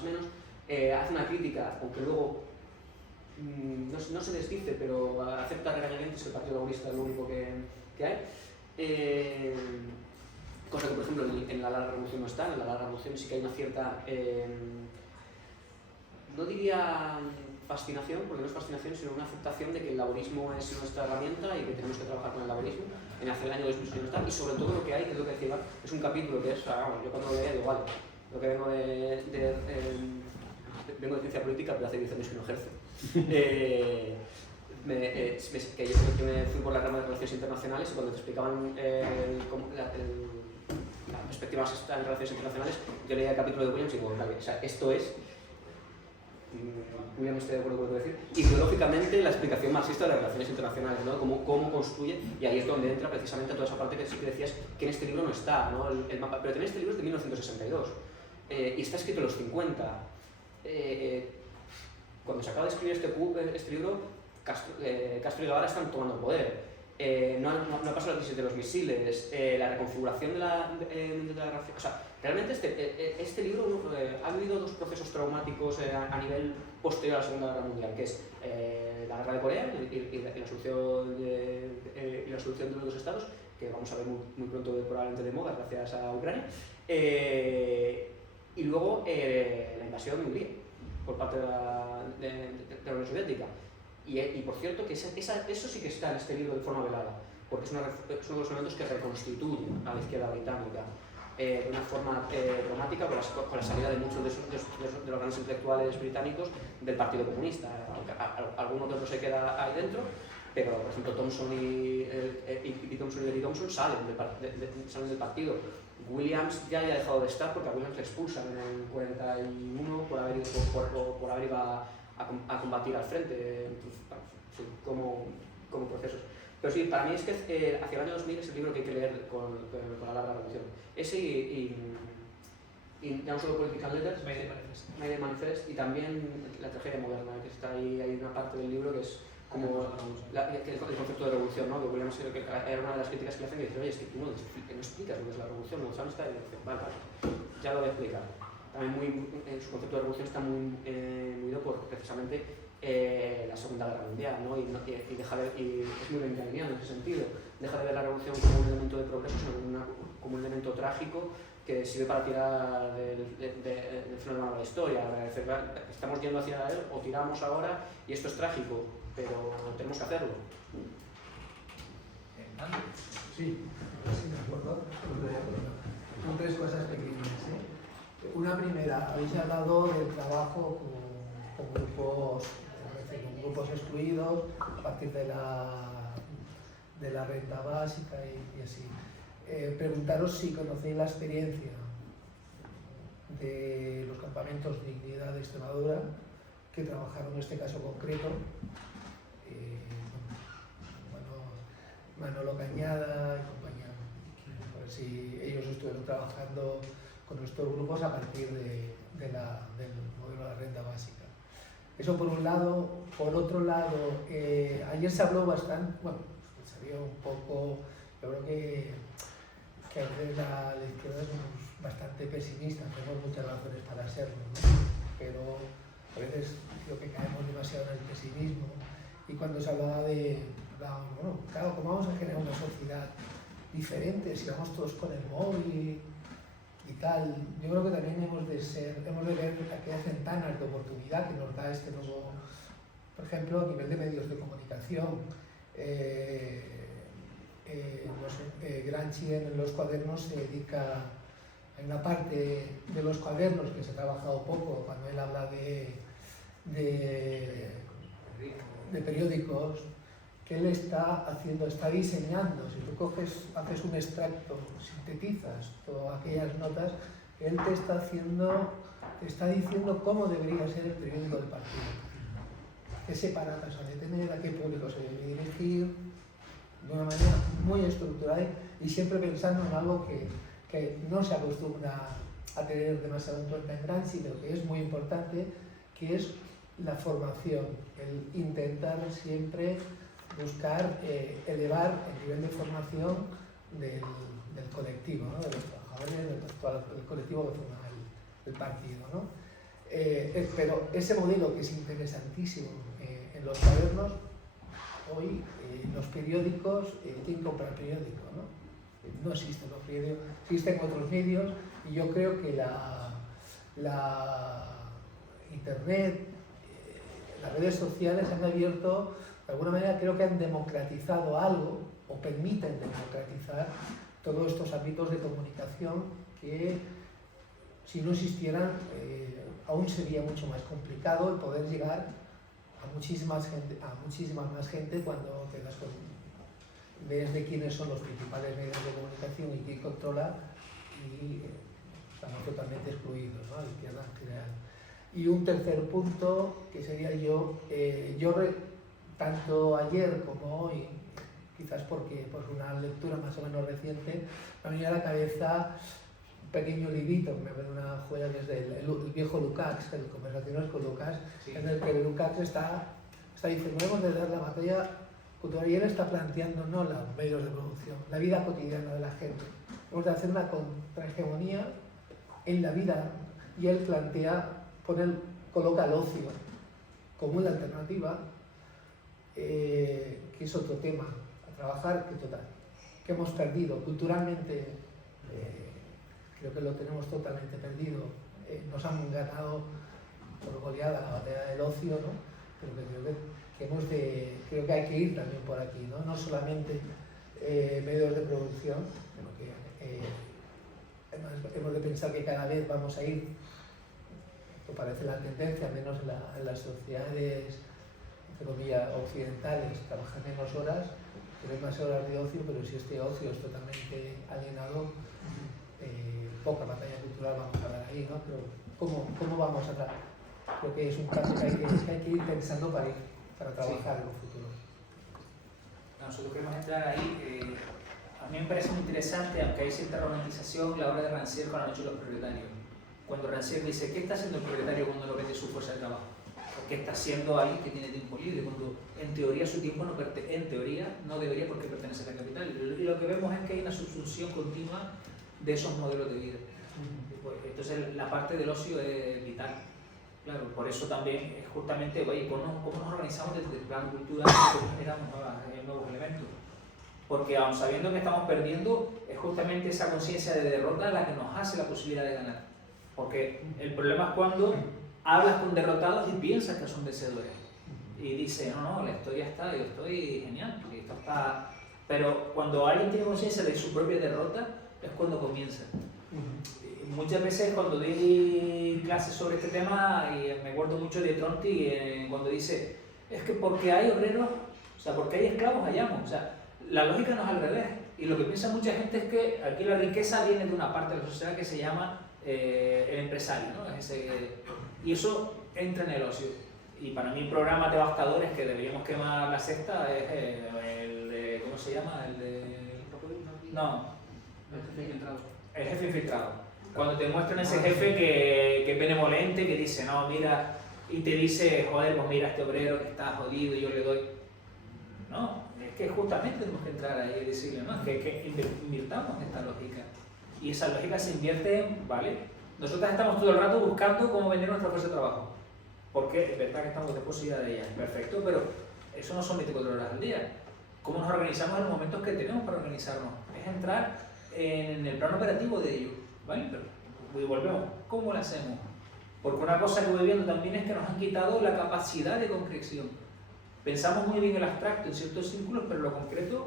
o menos. Hace una crítica, aunque luego no se desdice, pero acepta regañadientes que el Partido Laborista es lo único que hay. Cosa que, por ejemplo, en la larga revolución no está. En la larga revolución sí que hay una cierta, no diría fascinación, porque no es fascinación, sino una aceptación de que el laborismo es nuestra herramienta y que tenemos que trabajar con el laborismo. En hacia el año 2000 no está. Y sobre todo lo que hay, que es lo que decía, es un capítulo que es, yo cuando lo leía digo, vale, lo que vengo vengo de ciencia política, pero hace 10 años que no ejerzo. Que yo me fui por la rama de relaciones internacionales y cuando te explicaban las perspectivas en relaciones internacionales, yo leía el capítulo de Williams y digo, vale, o sea, esto es, William, estoy de acuerdo con lo que decir, ideológicamente la explicación marxista de las relaciones internacionales, ¿no? Cómo construye, y ahí es donde entra precisamente toda esa parte que sí que decías que en este libro no está, ¿no? El mapa, pero también este libro es de 1962 y está escrito en los 50. Cuando se acaba de escribir este libro, Castro y Guevara están tomando poder. No ha pasado la crisis de los misiles, la reconfiguración de la o sea, realmente este libro ha vivido dos procesos traumáticos a nivel posterior a la Segunda Guerra Mundial, que es la guerra de Corea y la solución de los dos estados, que vamos a ver muy pronto probablemente de moda gracias a Ucrania, y luego la invasión de Hungría por parte de la Unión Soviética. Y por cierto, que eso sí que está en este libro de forma velada, porque es uno de los elementos que reconstituyen a la izquierda británica de una forma dramática con la salida de muchos de los grandes intelectuales británicos del Partido Comunista. Alguno de otros se queda ahí dentro, pero por ejemplo Thomson y Betty Thompson salen del partido. Williams ya haya dejado de estar porque a Williams le expulsan en el 41 por haber ido a combatir al frente, sí, como procesos. Pero sí, para mí es que hacia el año 2000 es el libro que hay que leer con la larga revolución. Ese y ya no solo Political Letters, Mayday Manifest, y también la tragedia moderna, que está ahí, hay una parte del libro que es como el concepto de revolución, ¿no? Que Williams era una de las críticas que le hacen y dice, oye, es que tú no explicas lo que es la revolución, no sabes esta dirección. Vale, ya lo voy a explicar. También su concepto de revolución está muy unido por precisamente la Segunda Guerra Mundial, ¿no? Y es muy benjaminiano en ese sentido. Deja de ver la revolución como un elemento de progreso, sino como un elemento trágico que sirve para tirar del freno de mano a la historia. Estamos yendo hacia él o tiramos ahora y esto es trágico, pero tenemos que hacerlo. Sí, de acuerdo. Son tres cosas pequeñas. Una primera, habéis hablado del trabajo con grupos excluidos a partir de la renta básica y así. Preguntaros si conocéis la experiencia de los campamentos Dignidad de Extremadura, que trabajaron en este caso concreto. Manolo Cañada y compañía. A ver si ellos estuvieron trabajando con nuestros grupos a partir del modelo de la renta básica. Eso por un lado. Por otro lado, ayer se habló bastante, bueno, se sabía un poco, yo creo que a veces la izquierda somos bastante pesimistas, tenemos muchas razones para serlo, ¿no? Pero a veces creo que caemos demasiado en el pesimismo. Y cuando se hablaba bueno, claro, ¿cómo vamos a generar una sociedad diferente si vamos todos con el móvil y tal? Yo creo que también hemos de ver aquellas ventanas de oportunidad que nos da este nuevo, por ejemplo, a nivel de medios de comunicación. Gramsci en los cuadernos se dedica, hay una parte de los cuadernos que se ha trabajado poco cuando él habla de periódicos, que él está diseñando. Si tú haces un extracto, sintetizas todas aquellas notas, él te está diciendo cómo debería ser el periódico del partido, qué separatas ha de tener, a qué público se debe dirigir, de una manera muy estructural y siempre pensando en algo que no se acostumbra a tener demasiado en cuenta en Gramsci, pero que es muy importante, que es la formación, el intentar siempre buscar elevar el nivel de formación del colectivo, ¿no? De los trabajadores, del colectivo que forma el partido, ¿no? Pero ese modelo que es interesantísimo en los cuadernos, hoy los periódicos, ¿quién compra el periódico? No existen los periódicos, existen otros medios y yo creo que la Internet, las redes sociales han abierto, de alguna manera creo que han democratizado algo o permiten democratizar todos estos ámbitos de comunicación que si no existieran aún sería mucho más complicado el poder llegar a muchísima más gente cuando ves de quiénes son los principales medios de comunicación y quién controla y estamos totalmente excluidos, ¿no? La izquierda en general. Y un tercer punto que sería tanto ayer como hoy, quizás porque por una lectura más o menos reciente, me ha venido a la cabeza un pequeño librito que me parece una joya, que es el viejo Lukács, el Conversaciones con Lukács, sí. En el que Lukács está diciendo, debemos de dar la batalla cultural y él está planteando no los medios de producción, la vida cotidiana de la gente. Hemos de hacer una contrahegemonía en la vida y él coloca el ocio como una alternativa, que es otro tema a trabajar, que hemos perdido culturalmente, creo que lo tenemos totalmente perdido. Nos han ganado por goleada la batalla del ocio, ¿no? Pero que creo que hay que ir también por aquí, ¿no? No solamente medios de producción, sino que además hemos de pensar que cada vez vamos a ir, esto parece la tendencia, menos en las sociedades, entre comillas, occidentales, trabajan menos horas, tienen más horas de ocio, pero si este ocio es totalmente alienado, poca batalla cultural vamos a ver ahí, ¿no? Pero ¿cómo vamos a tratar? Creo que es un cambio que hay que ir pensando para trabajar en un futuro. Nosotros queremos entrar ahí. A mí me parece muy interesante, aunque hay cierta romantización, la obra de Rancière con La noche de los proletarios. Cuando Rancière dice, ¿qué está haciendo el proletario cuando no vende su fuerza de trabajo? ¿O qué está haciendo alguien que tiene tiempo libre? Cuando en teoría su tiempo no debería porque pertenece al capital. Y lo que vemos es que hay una subsunción continua de esos modelos de vida. Entonces la parte del ocio es vital. Claro, por eso también es justamente, oye, ¿cómo nos organizamos desde el plan cultural y cómo generamos nuevos elementos? Porque aun sabiendo que estamos perdiendo, es justamente esa conciencia de derrota la que nos hace la posibilidad de ganar. Porque el problema es cuando hablas con derrotados y piensas que son vencedores. Y dices, no, la historia está, yo estoy genial, esto está... Pero cuando alguien tiene conciencia de su propia derrota, es cuando comienza. Muchas veces cuando di clases sobre este tema, y me acuerdo mucho de Tronti cuando dice, es que porque hay obreros, o sea, porque hay esclavos hallamos. O sea, la lógica no es al revés. Y lo que piensa mucha gente es que aquí la riqueza viene de una parte de la sociedad que se llama el empresario, ¿no? Y eso entra en el ocio. Y para mí, programas devastadores que deberíamos quemar la sexta es el de, ¿cómo se llama? El de... No. El jefe infiltrado. Cuando te muestran ese jefe que es benevolente, que dice, no, mira, y te dice, joder, pues mira, este obrero que está jodido, yo le doy. No, es que justamente tenemos que entrar ahí y decirle, no, es que invirtamos esta lógica. Y esa lógica se invierte, ¿vale? Nosotros estamos todo el rato buscando cómo vender nuestra fuerza de trabajo. Porque es verdad que estamos desposeídos de ella, perfecto, pero eso no son 24 horas al día. ¿Cómo nos organizamos en los momentos que tenemos para organizarnos? Es entrar en el plano operativo de ello, ¿vale? Pero volvemos, ¿cómo lo hacemos? Porque una cosa que voy viendo también es que nos han quitado la capacidad de concreción. Pensamos muy bien el abstracto en ciertos círculos, pero lo concreto,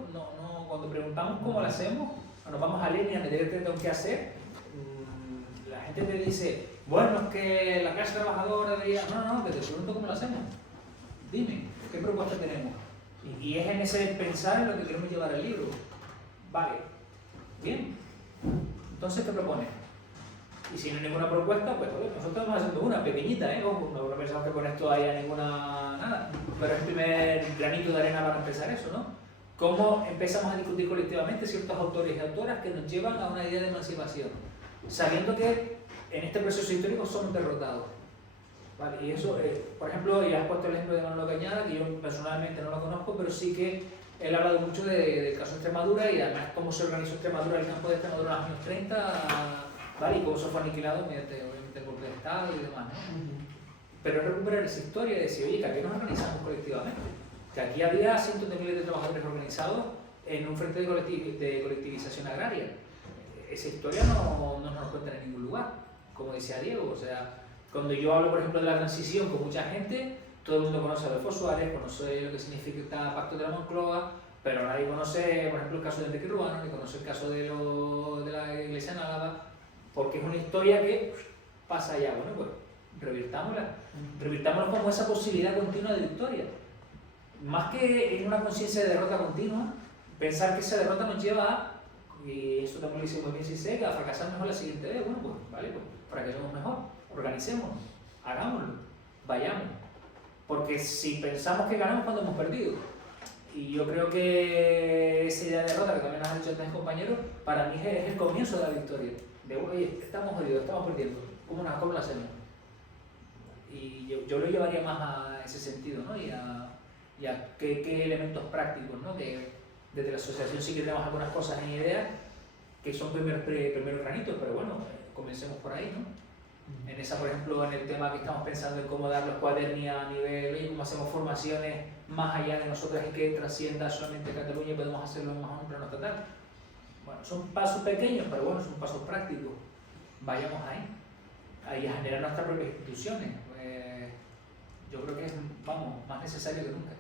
cuando preguntamos cómo lo hacemos, nos vamos a leer y a meter qué tengo que hacer, la gente te dice, bueno, es que la clase trabajadora debería... No, que te pregunto cómo lo hacemos. Dime, ¿qué propuesta tenemos? Y es en ese pensar en lo que queremos llevar al libro. Vale, bien. Entonces, ¿qué propones? Y si no hay ninguna propuesta, pues nosotros estamos haciendo una pequeñita, Ojo, no pensamos que con esto haya ninguna... nada. Pero es el primer granito de arena para empezar eso, ¿no? Cómo empezamos a discutir colectivamente ciertos autores y autoras que nos llevan a una idea de emancipación, sabiendo que en este proceso histórico somos derrotados. ¿Vale? Y eso, por ejemplo, ya has puesto el ejemplo de Manolo Cañada, que yo personalmente no lo conozco, pero sí que él ha hablado mucho del caso de Extremadura y además cómo se organizó Extremadura, el campo de Extremadura en los años 30, ¿vale? Y cómo eso fue aniquilado mediante obviamente el golpe de Estado y demás, ¿no? Pero es recuperar esa historia y decir, oye, que aquí nos organizamos colectivamente, que aquí había cientos de miles de trabajadores organizados en un frente de colectivización agraria. Esa historia no nos cuenta en ningún lugar, como decía Diego. O sea, cuando yo hablo, por ejemplo, de la transición con mucha gente, todo el mundo conoce a Adolfo Suárez, conoce lo que significa el Pacto de la Moncloa, pero nadie conoce, por ejemplo, el caso de Enrique Urbano, ni conoce el caso de la Iglesia en Álava, porque es una historia que pasa allá. Bueno, pues revirtámosla como esa posibilidad continua de victoria. Más que en una conciencia de derrota continua, pensar que esa derrota nos lleva a, y eso también lo hicimos bien Sisek, a fracasar mejor la siguiente vez. Bueno, pues vale, pues fracasemos mejor, organicémonos, hagámoslo, vayamos. Porque si pensamos que ganamos cuando hemos perdido, y yo creo que esa idea de derrota, que también nos han dicho antes compañeros, para mí es el comienzo de la victoria. De, oye, estamos jodidos, estamos perdiendo, ¿cómo lo hacemos? Y yo lo llevaría más a ese sentido, ¿no? Y a qué elementos prácticos, ¿no? Que desde la asociación sí que tenemos algunas cosas en ideas que son primeros granitos, pero bueno, comencemos por ahí, ¿no? En esa, por ejemplo, en el tema que estamos pensando en cómo dar los cuadernos a nivel, oye, cómo hacemos formaciones más allá de nosotros y que trascienda solamente Cataluña y podemos hacerlo más a un plano estatal. Bueno, son pasos pequeños, pero bueno, son pasos prácticos. Vayamos ahí a generar nuestras propias instituciones. Yo creo que es, más necesario que nunca.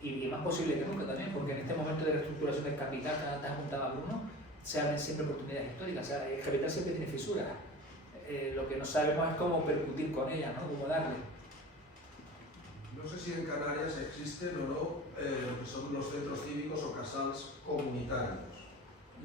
Y más posible que nunca también, porque en este momento de reestructuración del capital, que antes apuntaba Bruno, se abren siempre oportunidades históricas. O sea, el capital siempre tiene fisuras. Lo que no sabemos es cómo percutir con ellas, ¿no? Cómo darle. No sé si en Canarias existen o no lo que son los centros cívicos o casals comunitarios.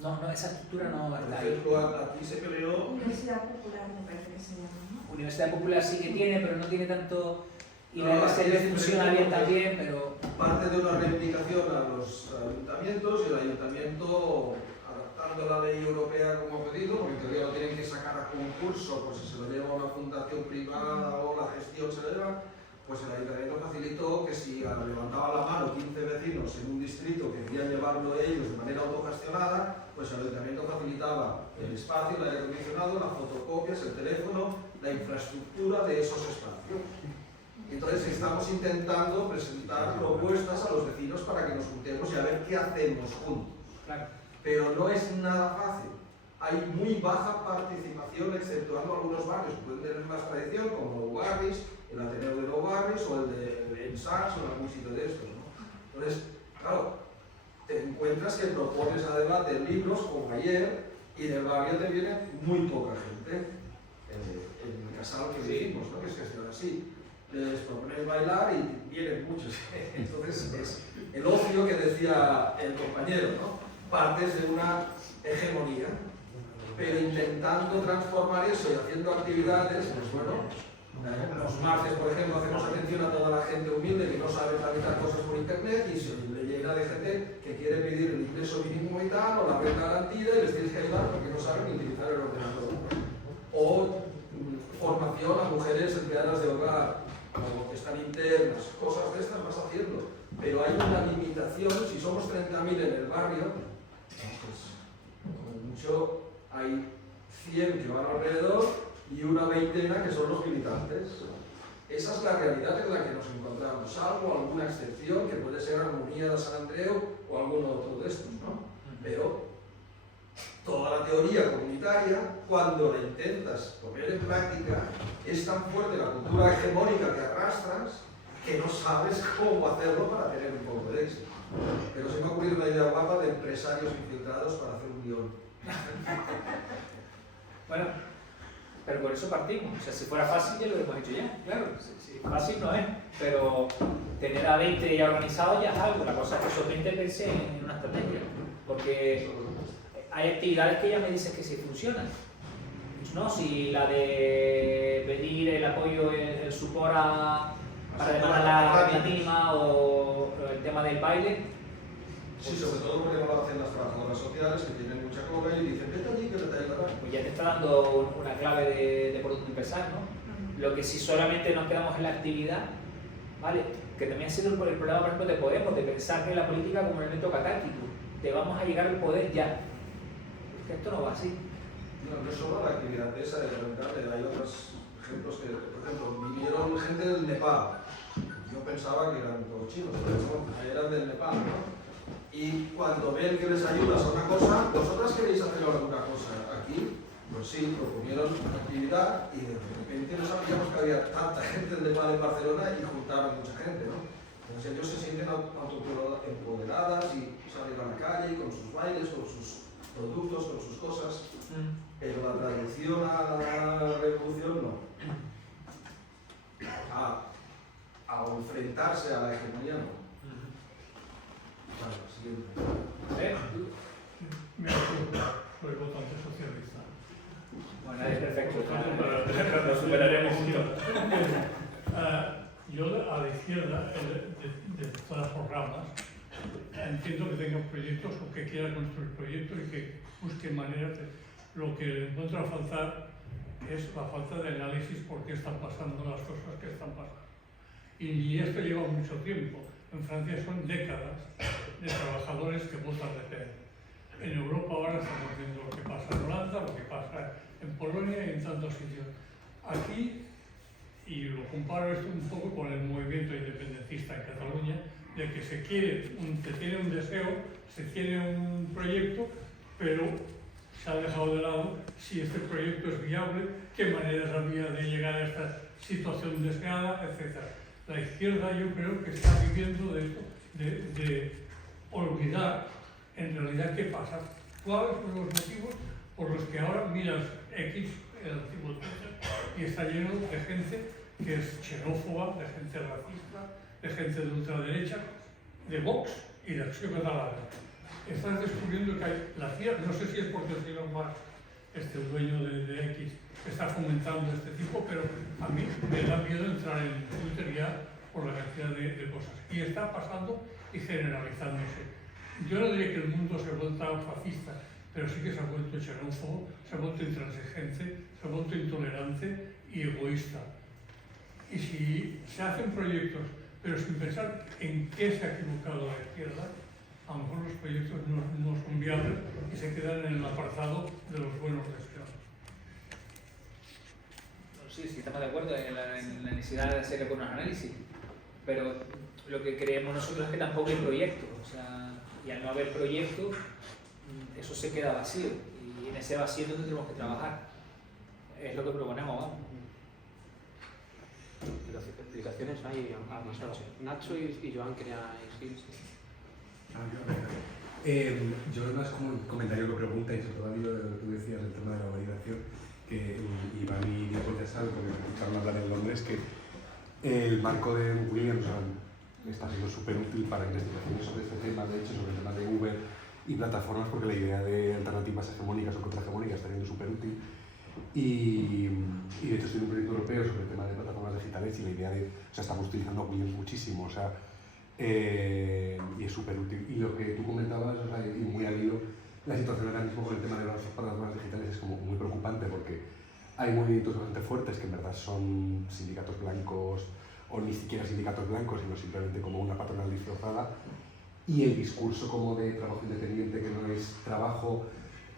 No, esa estructura no Por está ahí. ejemplo, aquí se creó Universidad Popular, me parece que se llama, ¿no? Universidad Popular sí que tiene, pero no tiene tanto... Y No, la aquí LSD es funciona bien diferente también, pero... parte de una reivindicación a los ayuntamientos y el ayuntamiento, adaptando la ley europea como pedido, porque en teoría lo tienen que sacar a concurso, pues si se lo lleva a una fundación privada o la gestión se lo lleva, pues el ayuntamiento facilitó que si levantaban la mano 15 vecinos en un distrito que querían llevarlo ellos de manera autogestionada, pues el ayuntamiento facilitaba el espacio, el aire acondicionado, las fotocopias, el teléfono, la infraestructura de esos espacios. Entonces estamos intentando presentar propuestas a los vecinos para que nos juntemos y a ver qué hacemos juntos. Claro. Pero no es nada fácil. Hay muy baja participación, exceptuando algunos barrios que pueden tener más tradición, como Nou Barris, el Ateneo de Nou Barris o el de Sants o algún sitio de estos, ¿no? Entonces, claro, te encuentras que propones a debate libros como ayer y del barrio te viene muy poca gente. En el casal que vivimos, ¿no? Que es gestión así. Les propones bailar y vienen muchos. Entonces es el ocio que decía el compañero, ¿no? Partes de una hegemonía, pero intentando transformar eso y haciendo actividades, pues bueno, los martes, por ejemplo, hacemos atención a toda la gente humilde que no sabe tramitar cosas por internet y se le llena de gente que quiere pedir el ingreso mínimo vital o la renta garantida y les tienes que ayudar porque no saben ni utilizar el ordenador. O formación a mujeres empleadas de hogar, o que están internas, cosas de estas vas haciendo. Pero hay una limitación, si somos 30.000 en el barrio, pues como mucho hay 100 que van alrededor y una veintena que son los militantes. Esa es la realidad en la que nos encontramos, salvo alguna excepción que puede ser Armonía de San Andreu o alguno otro de estos, ¿no? Pero toda la teoría comunitaria, cuando la intentas poner en práctica, es tan fuerte la cultura hegemónica que arrastras que no sabes cómo hacerlo para tener un poco de éxito. Pero se me ha ocurrido una idea guapa de empresarios infiltrados para hacer un guión. Bueno, pero por eso partimos. O sea, si fuera fácil ya lo hemos hecho ya, claro. Si fácil no es, pero tener a 20 ya organizados ya es algo. La cosa es que esos 20 pensé en una estrategia. Porque hay actividades que ya me dicen que sí funcionan. ¿No? Si la de pedir el apoyo, el support para demandar la renta mínima o el tema del baile. Sí, sobre todo porque no lo hacen las trabajadoras sociales que tienen mucha cola y dicen, vete allí que te ayudarán. Pues ya te está dando una clave de por dónde empezar, ¿no? Lo que si solamente nos quedamos en la actividad, ¿vale? Que también ha sido el problema, por ejemplo, de Podemos, de pensar en la política como un elemento catártico, de vamos a llegar al poder ya. Que esto no va así. No es solo la actividad esa de rentable, hay otros ejemplos que, por ejemplo, vinieron gente del Nepal. Yo pensaba que eran todos chinos, pero no, eran del Nepal, ¿no? Y cuando ven que les ayudas a una cosa, ¿vosotras queréis hacer alguna cosa aquí? Pues sí, proponieron una actividad y de repente no sabíamos que había tanta gente del Nepal en Barcelona y juntaron mucha gente, ¿no? Entonces ellos se sienten autoempoderadas y salen a la calle con sus bailes, con sus productos, con sus cosas, pero la traducción a la revolución no. A enfrentarse a la hegemonía no. Vale, siguiente. Me acuerdo, soy votante socialista. Bueno, es perfecto, lo superaremos juntos. Yo a la izquierda, de todas las ramas, entiendo que tengan proyectos o que quieran construir proyectos y que busquen maneras de... Lo que encuentro a faltar es la falta de análisis por qué están pasando las cosas que están pasando. Y esto lleva mucho tiempo. En Francia son décadas de trabajadores que votan Le Pen. En Europa ahora estamos viendo lo que pasa en Holanda, lo que pasa en Polonia y en tantos sitios. Aquí, y lo comparo esto un poco con el movimiento independentista en Cataluña, de que se tiene un deseo, se tiene un proyecto, pero se ha dejado de lado si este proyecto es viable, qué maneras había de llegar a esta situación deseada, etc. La izquierda yo creo que está viviendo de esto, de olvidar en realidad qué pasa, cuáles son los motivos por los que ahora miras X, el antiguo Twitter, y está lleno de gente que es xenófoba, de gente racista, de gente de ultraderecha, de Vox y de Acción Catalana. estás descubriendo que hay la CIA, no sé si es porque el señor Marx, el dueño de X, está fomentando este tipo, pero a mí me da miedo entrar en Twitter ya por la cantidad de cosas. Y está pasando y generalizándose. Yo no diría que el mundo se ha vuelto fascista, pero sí que se ha vuelto xenófobo, se ha vuelto intransigente, se ha vuelto intolerante y egoísta. Y si se hacen proyectos, pero sin pensar en qué se ha equivocado la izquierda, a lo mejor los proyectos no son viables y se quedan en el apartado de los buenos deseos. Sí, estamos de acuerdo en la necesidad de hacer algunos análisis, pero lo que creemos nosotros es que tampoco hay proyectos, o sea, y al no haber proyectos, eso se queda vacío, y en ese vacío es donde tenemos que trabajar. Es lo que proponemos, vamos. ¿Explicaciones hay? Nacho y Joan queríais ir. Yo es más como un comentario que pregunta y sobre todo a mí lo que tú decías del tema de la validación, que Iván y Diego ya saben, porque me escucharon hablar en Londres, que el marco de Williams está siendo súper útil para investigaciones sobre este tema, de hecho sobre el tema de Uber y plataformas, porque la idea de alternativas hegemónicas o contrahegemónicas está siendo súper útil. Y de hecho estoy en un proyecto europeo sobre el tema de plataformas digitales y la idea de, o sea, estamos utilizando Williams muchísimo, o sea, y es súper útil. Y lo que tú comentabas, o sea, y muy al hilo, la situación ahora mismo con el tema de las plataformas digitales es como muy preocupante porque hay movimientos bastante fuertes que en verdad son sindicatos blancos o ni siquiera sindicatos blancos, sino simplemente como una patronal disfrazada, y el discurso como de trabajo independiente que no es trabajo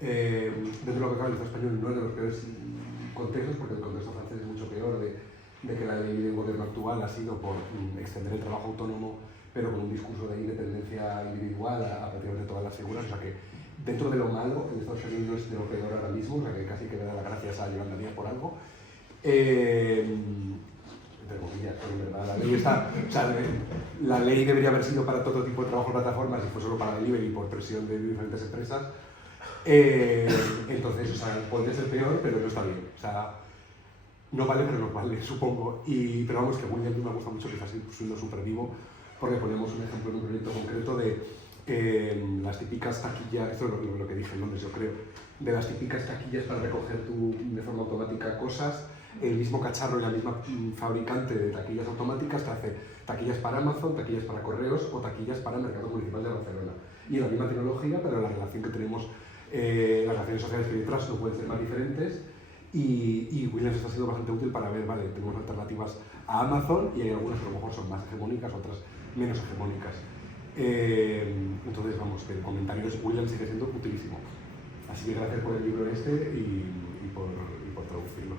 dentro de lo que cabe el Estado español no es de los peores contextos, porque el contexto francés es mucho peor, de que la ley del gobierno actual ha sido por extender el trabajo autónomo, pero con un discurso de independencia individual a prácticamente todas las figuras, o sea que dentro de lo malo, el Estado español no es de lo peor ahora mismo, o sea que casi que me da las gracias a Yolanda Díaz por algo. Entre comillas, pero en verdad la ley está, o sea, la ley debería haber sido para todo tipo de trabajo en plataformas y fue solo para delivery por presión de diferentes empresas. Entonces, o sea, puede ser peor, pero no está bien. O sea, no vale, pero no vale, supongo. Pero vamos, que Williams me gusta mucho que está siendo súper vivo, porque ponemos un ejemplo en un proyecto concreto de las típicas taquillas, esto es lo que dije en Londres, yo creo, de las típicas taquillas para recoger de forma automática cosas. El mismo cacharro y la misma fabricante de taquillas automáticas te hace taquillas para Amazon, taquillas para correos o taquillas para el Mercado Municipal de Barcelona. Y la misma tecnología, pero la relación que tenemos, las relaciones sociales que hay detrás no pueden ser más diferentes. Y Williams está siendo bastante útil para ver, vale, tenemos alternativas a Amazon y hay algunas que a lo mejor son más hegemónicas, otras menos hegemónicas. Entonces, vamos, que el comentario es Williams sigue siendo utilísimo. Así que gracias por el libro y por traducirlo.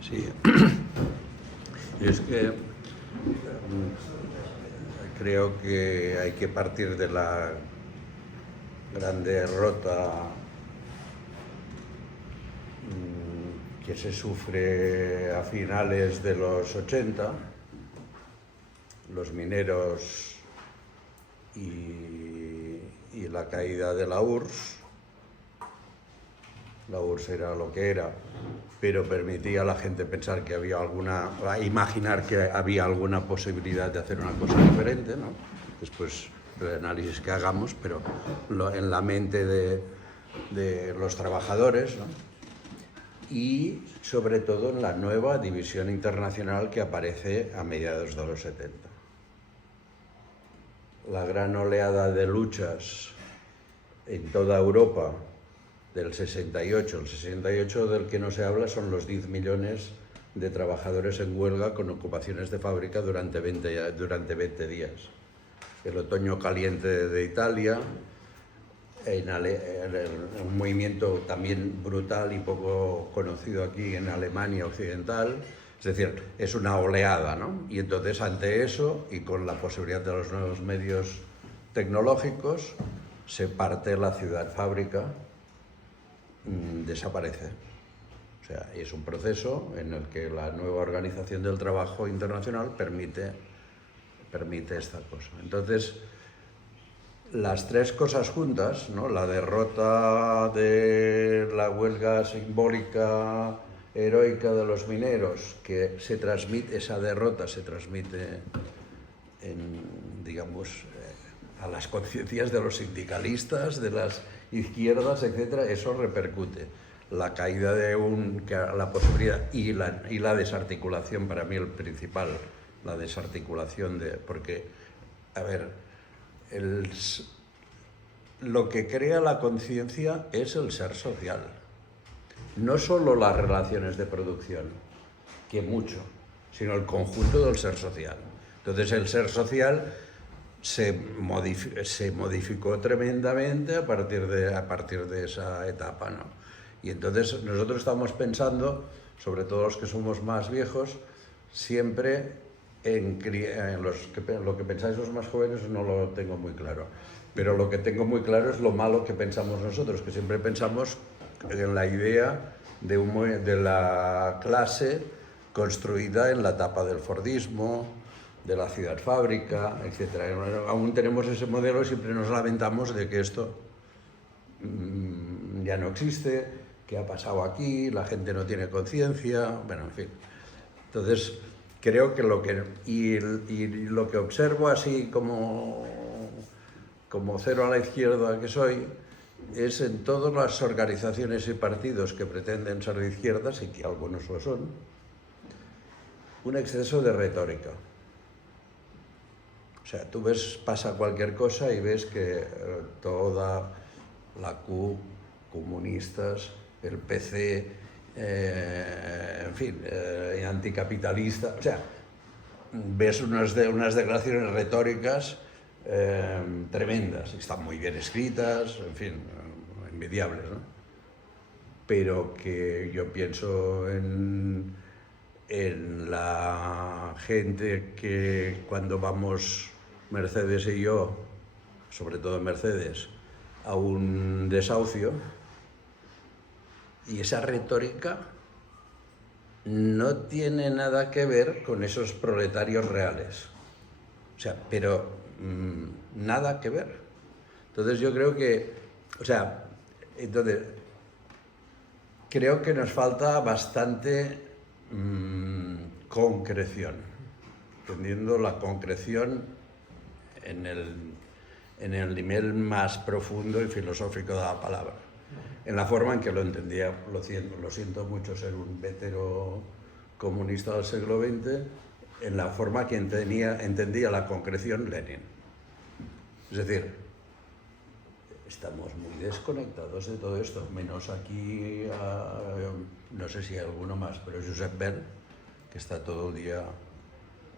Sí, es que creo que hay que partir de la gran derrota que se sufre a finales de los 80, los mineros y la caída de la URSS. La URSS era lo que era, pero permitía a la gente pensar que había imaginar que había alguna posibilidad de hacer una cosa diferente, ¿no? Después el análisis que hagamos, pero en la mente de los trabajadores, ¿no? Y sobre todo en la nueva división internacional que aparece a mediados de los 70. La gran oleada de luchas en toda Europa del 68. El 68 del que no se habla son los 10 millones de trabajadores en huelga con ocupaciones de fábrica durante 20 días. El otoño caliente de Italia, un movimiento también brutal y poco conocido aquí en Alemania Occidental, es decir, es una oleada, ¿no? Y entonces ante eso, y con la posibilidad de los nuevos medios tecnológicos, se parte la ciudad fábrica, desaparece. O sea, es un proceso en el que la nueva organización del trabajo internacional permite esta cosa. Entonces, las tres cosas juntas, ¿no? La derrota de la huelga simbólica, heroica de los mineros, que esa derrota se transmite en digamos, a las conciencias de los sindicalistas, de las izquierdas, etcétera, eso repercute. La caída de la posibilidad y la desarticulación, para mí el principal, la desarticulación porque, a ver, lo que crea la conciencia es el ser social. No solo las relaciones de producción, que mucho, sino el conjunto del ser social. Entonces el ser social se modificó tremendamente a partir de esa etapa, ¿no? Y entonces nosotros estamos pensando, sobre todo los que somos más viejos, siempre en lo que pensáis los más jóvenes no lo tengo muy claro, pero lo que tengo muy claro es lo malo que pensamos nosotros, que siempre pensamos en la idea de la clase construida en la etapa del Fordismo, de la ciudad fábrica, etc. Aún tenemos ese modelo y siempre nos lamentamos de que esto ya no existe, que ha pasado aquí, la gente no tiene conciencia, bueno, en fin. Entonces, creo que lo que observo así como cero a la izquierda que soy, es en todas las organizaciones y partidos que pretenden ser de izquierdas, y que algunos lo son, un exceso de retórica. O sea, tú pasa cualquier cosa y ves que toda la CUP, comunistas, el PC, en fin, anticapitalista, o sea, ves unas declaraciones retóricas tremendas, están muy bien escritas, en fin, envidiables, ¿no? Pero que yo pienso en la gente que cuando vamos Mercedes y yo, sobre todo Mercedes, a un desahucio, y esa retórica no tiene nada que ver con esos proletarios reales. O sea, pero nada que ver. Entonces yo creo que, creo que nos falta bastante concreción, entendiendo la concreción en el nivel más profundo y filosófico de la palabra, en la forma en que lo entendía. Lo siento mucho ser un vetero comunista del siglo XX, en la forma que entendía la concreción Lenin. Es decir, estamos muy desconectados de todo esto, menos aquí, no sé si hay alguno más, pero Josep Bell, que está todo el día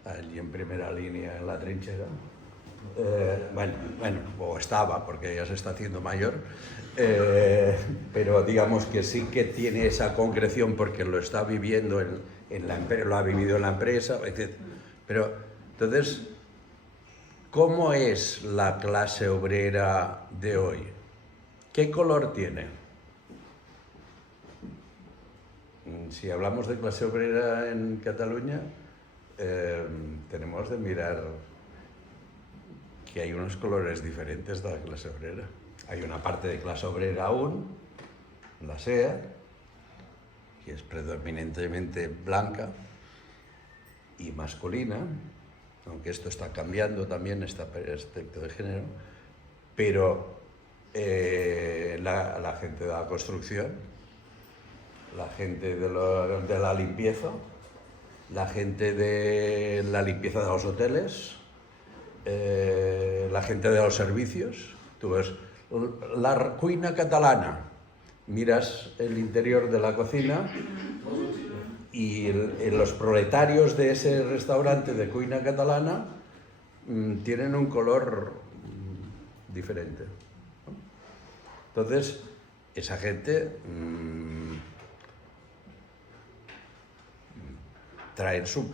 allí en primera línea en la trinchera. Bueno, o estaba, porque ya se está haciendo mayor, pero digamos que sí que tiene esa concreción porque lo está viviendo en la empresa, lo ha vivido en la empresa, etc. Pero, entonces, ¿cómo es la clase obrera de hoy? ¿Qué color tiene? Si hablamos de clase obrera en Cataluña, tenemos de mirar que hay unos colores diferentes de la clase obrera. Hay una parte de clase obrera aún, la SEA, que es predominantemente blanca y masculina, aunque esto está cambiando también, este aspecto de género, pero la gente de la construcción, la gente de la limpieza, la gente de la limpieza de los hoteles, la gente de los servicios. Tú ves la cuina catalana, miras el interior de la cocina y los proletarios de ese restaurante de cuina catalana tienen un color diferente, ¿no? Entonces, esa gente trae su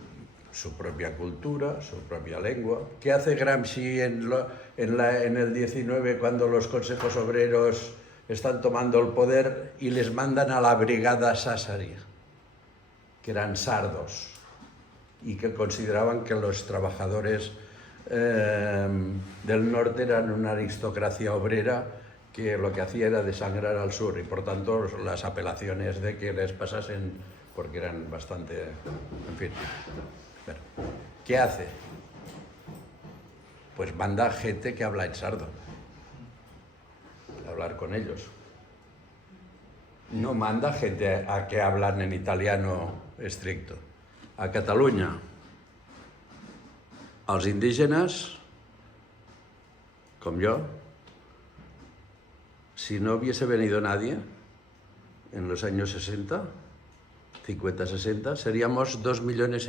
propia cultura, su propia lengua. ¿Qué hace Gramsci en el 19 cuando los consejos obreros están tomando el poder y les mandan a la brigada Sassari, que eran sardos y que consideraban que los trabajadores del norte eran una aristocracia obrera que lo que hacía era desangrar al sur, y por tanto las apelaciones de que les pasasen, porque eran bastante, en fin. ¿Qué hace? pues manda gente que habla en sardo, a hablar con ellos. No manda gente a que hablan en italiano estricto. A Cataluña, als indígenas, como yo, si no hubiese venido nadie en los años 60, 50-60, seríamos 2,5 millones.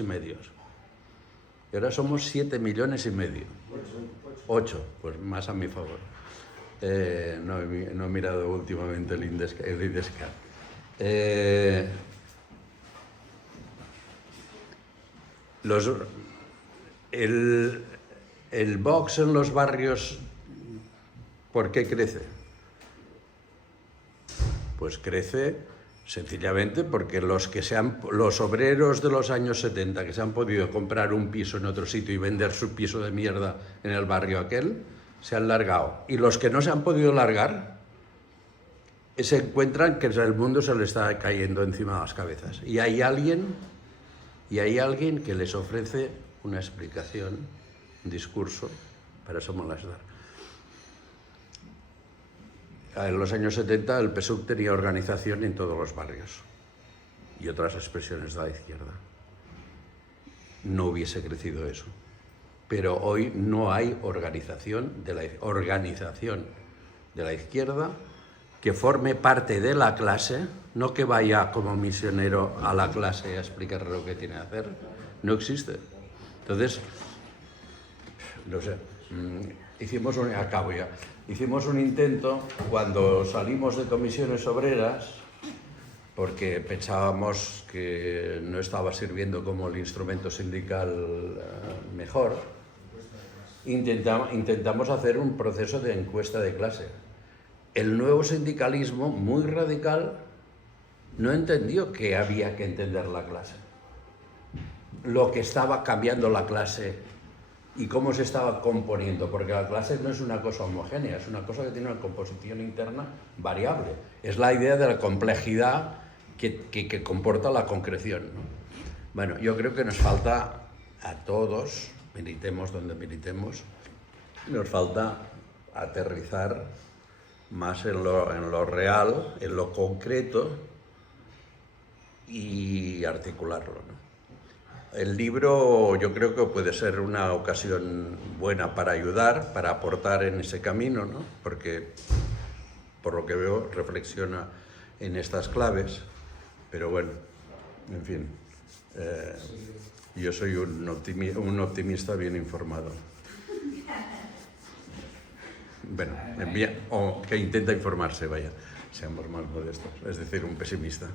Y ahora somos 7,5 millones. 8, pues más a mi favor. No he mirado últimamente el IDESCAR. El Vox en los barrios, ¿por qué crece? Pues crece sencillamente porque los obreros de los años 70 que se han podido comprar un piso en otro sitio y vender su piso de mierda en el barrio aquel, se han largado. Y los que no se han podido largar se encuentran que el mundo se les está cayendo encima de las cabezas. Y hay alguien que les ofrece una explicación, un discurso, para eso molestar. En los años 70 el PSUV tenía organización en todos los barrios y otras expresiones de la izquierda. No hubiese crecido eso. Pero hoy no hay organización de la izquierda que forme parte de la clase, no que vaya como misionero a la clase a explicarle lo que tiene que hacer. No existe. Entonces, no sé, hicimos un intento cuando salimos de comisiones obreras, porque pensábamos que no estaba sirviendo como el instrumento sindical mejor. Intentamos hacer un proceso de encuesta de clase. El nuevo sindicalismo, muy radical, no entendió que había que entender la clase. Lo que estaba cambiando la clase y cómo se estaba componiendo, porque la clase no es una cosa homogénea, es una cosa que tiene una composición interna variable. Es la idea de la complejidad que comporta la concreción, ¿no? Bueno, yo creo que nos falta a todos, militemos donde militemos, nos falta aterrizar más en lo real, en lo concreto y articularlo, ¿no? El libro yo creo que puede ser una ocasión buena para ayudar, para aportar en ese camino, ¿no? Porque, por lo que veo, reflexiona en estas claves, pero bueno, en fin, yo soy un optimista bien informado. Bueno, o que intenta informarse, vaya, seamos más modestos, es decir, un pesimista.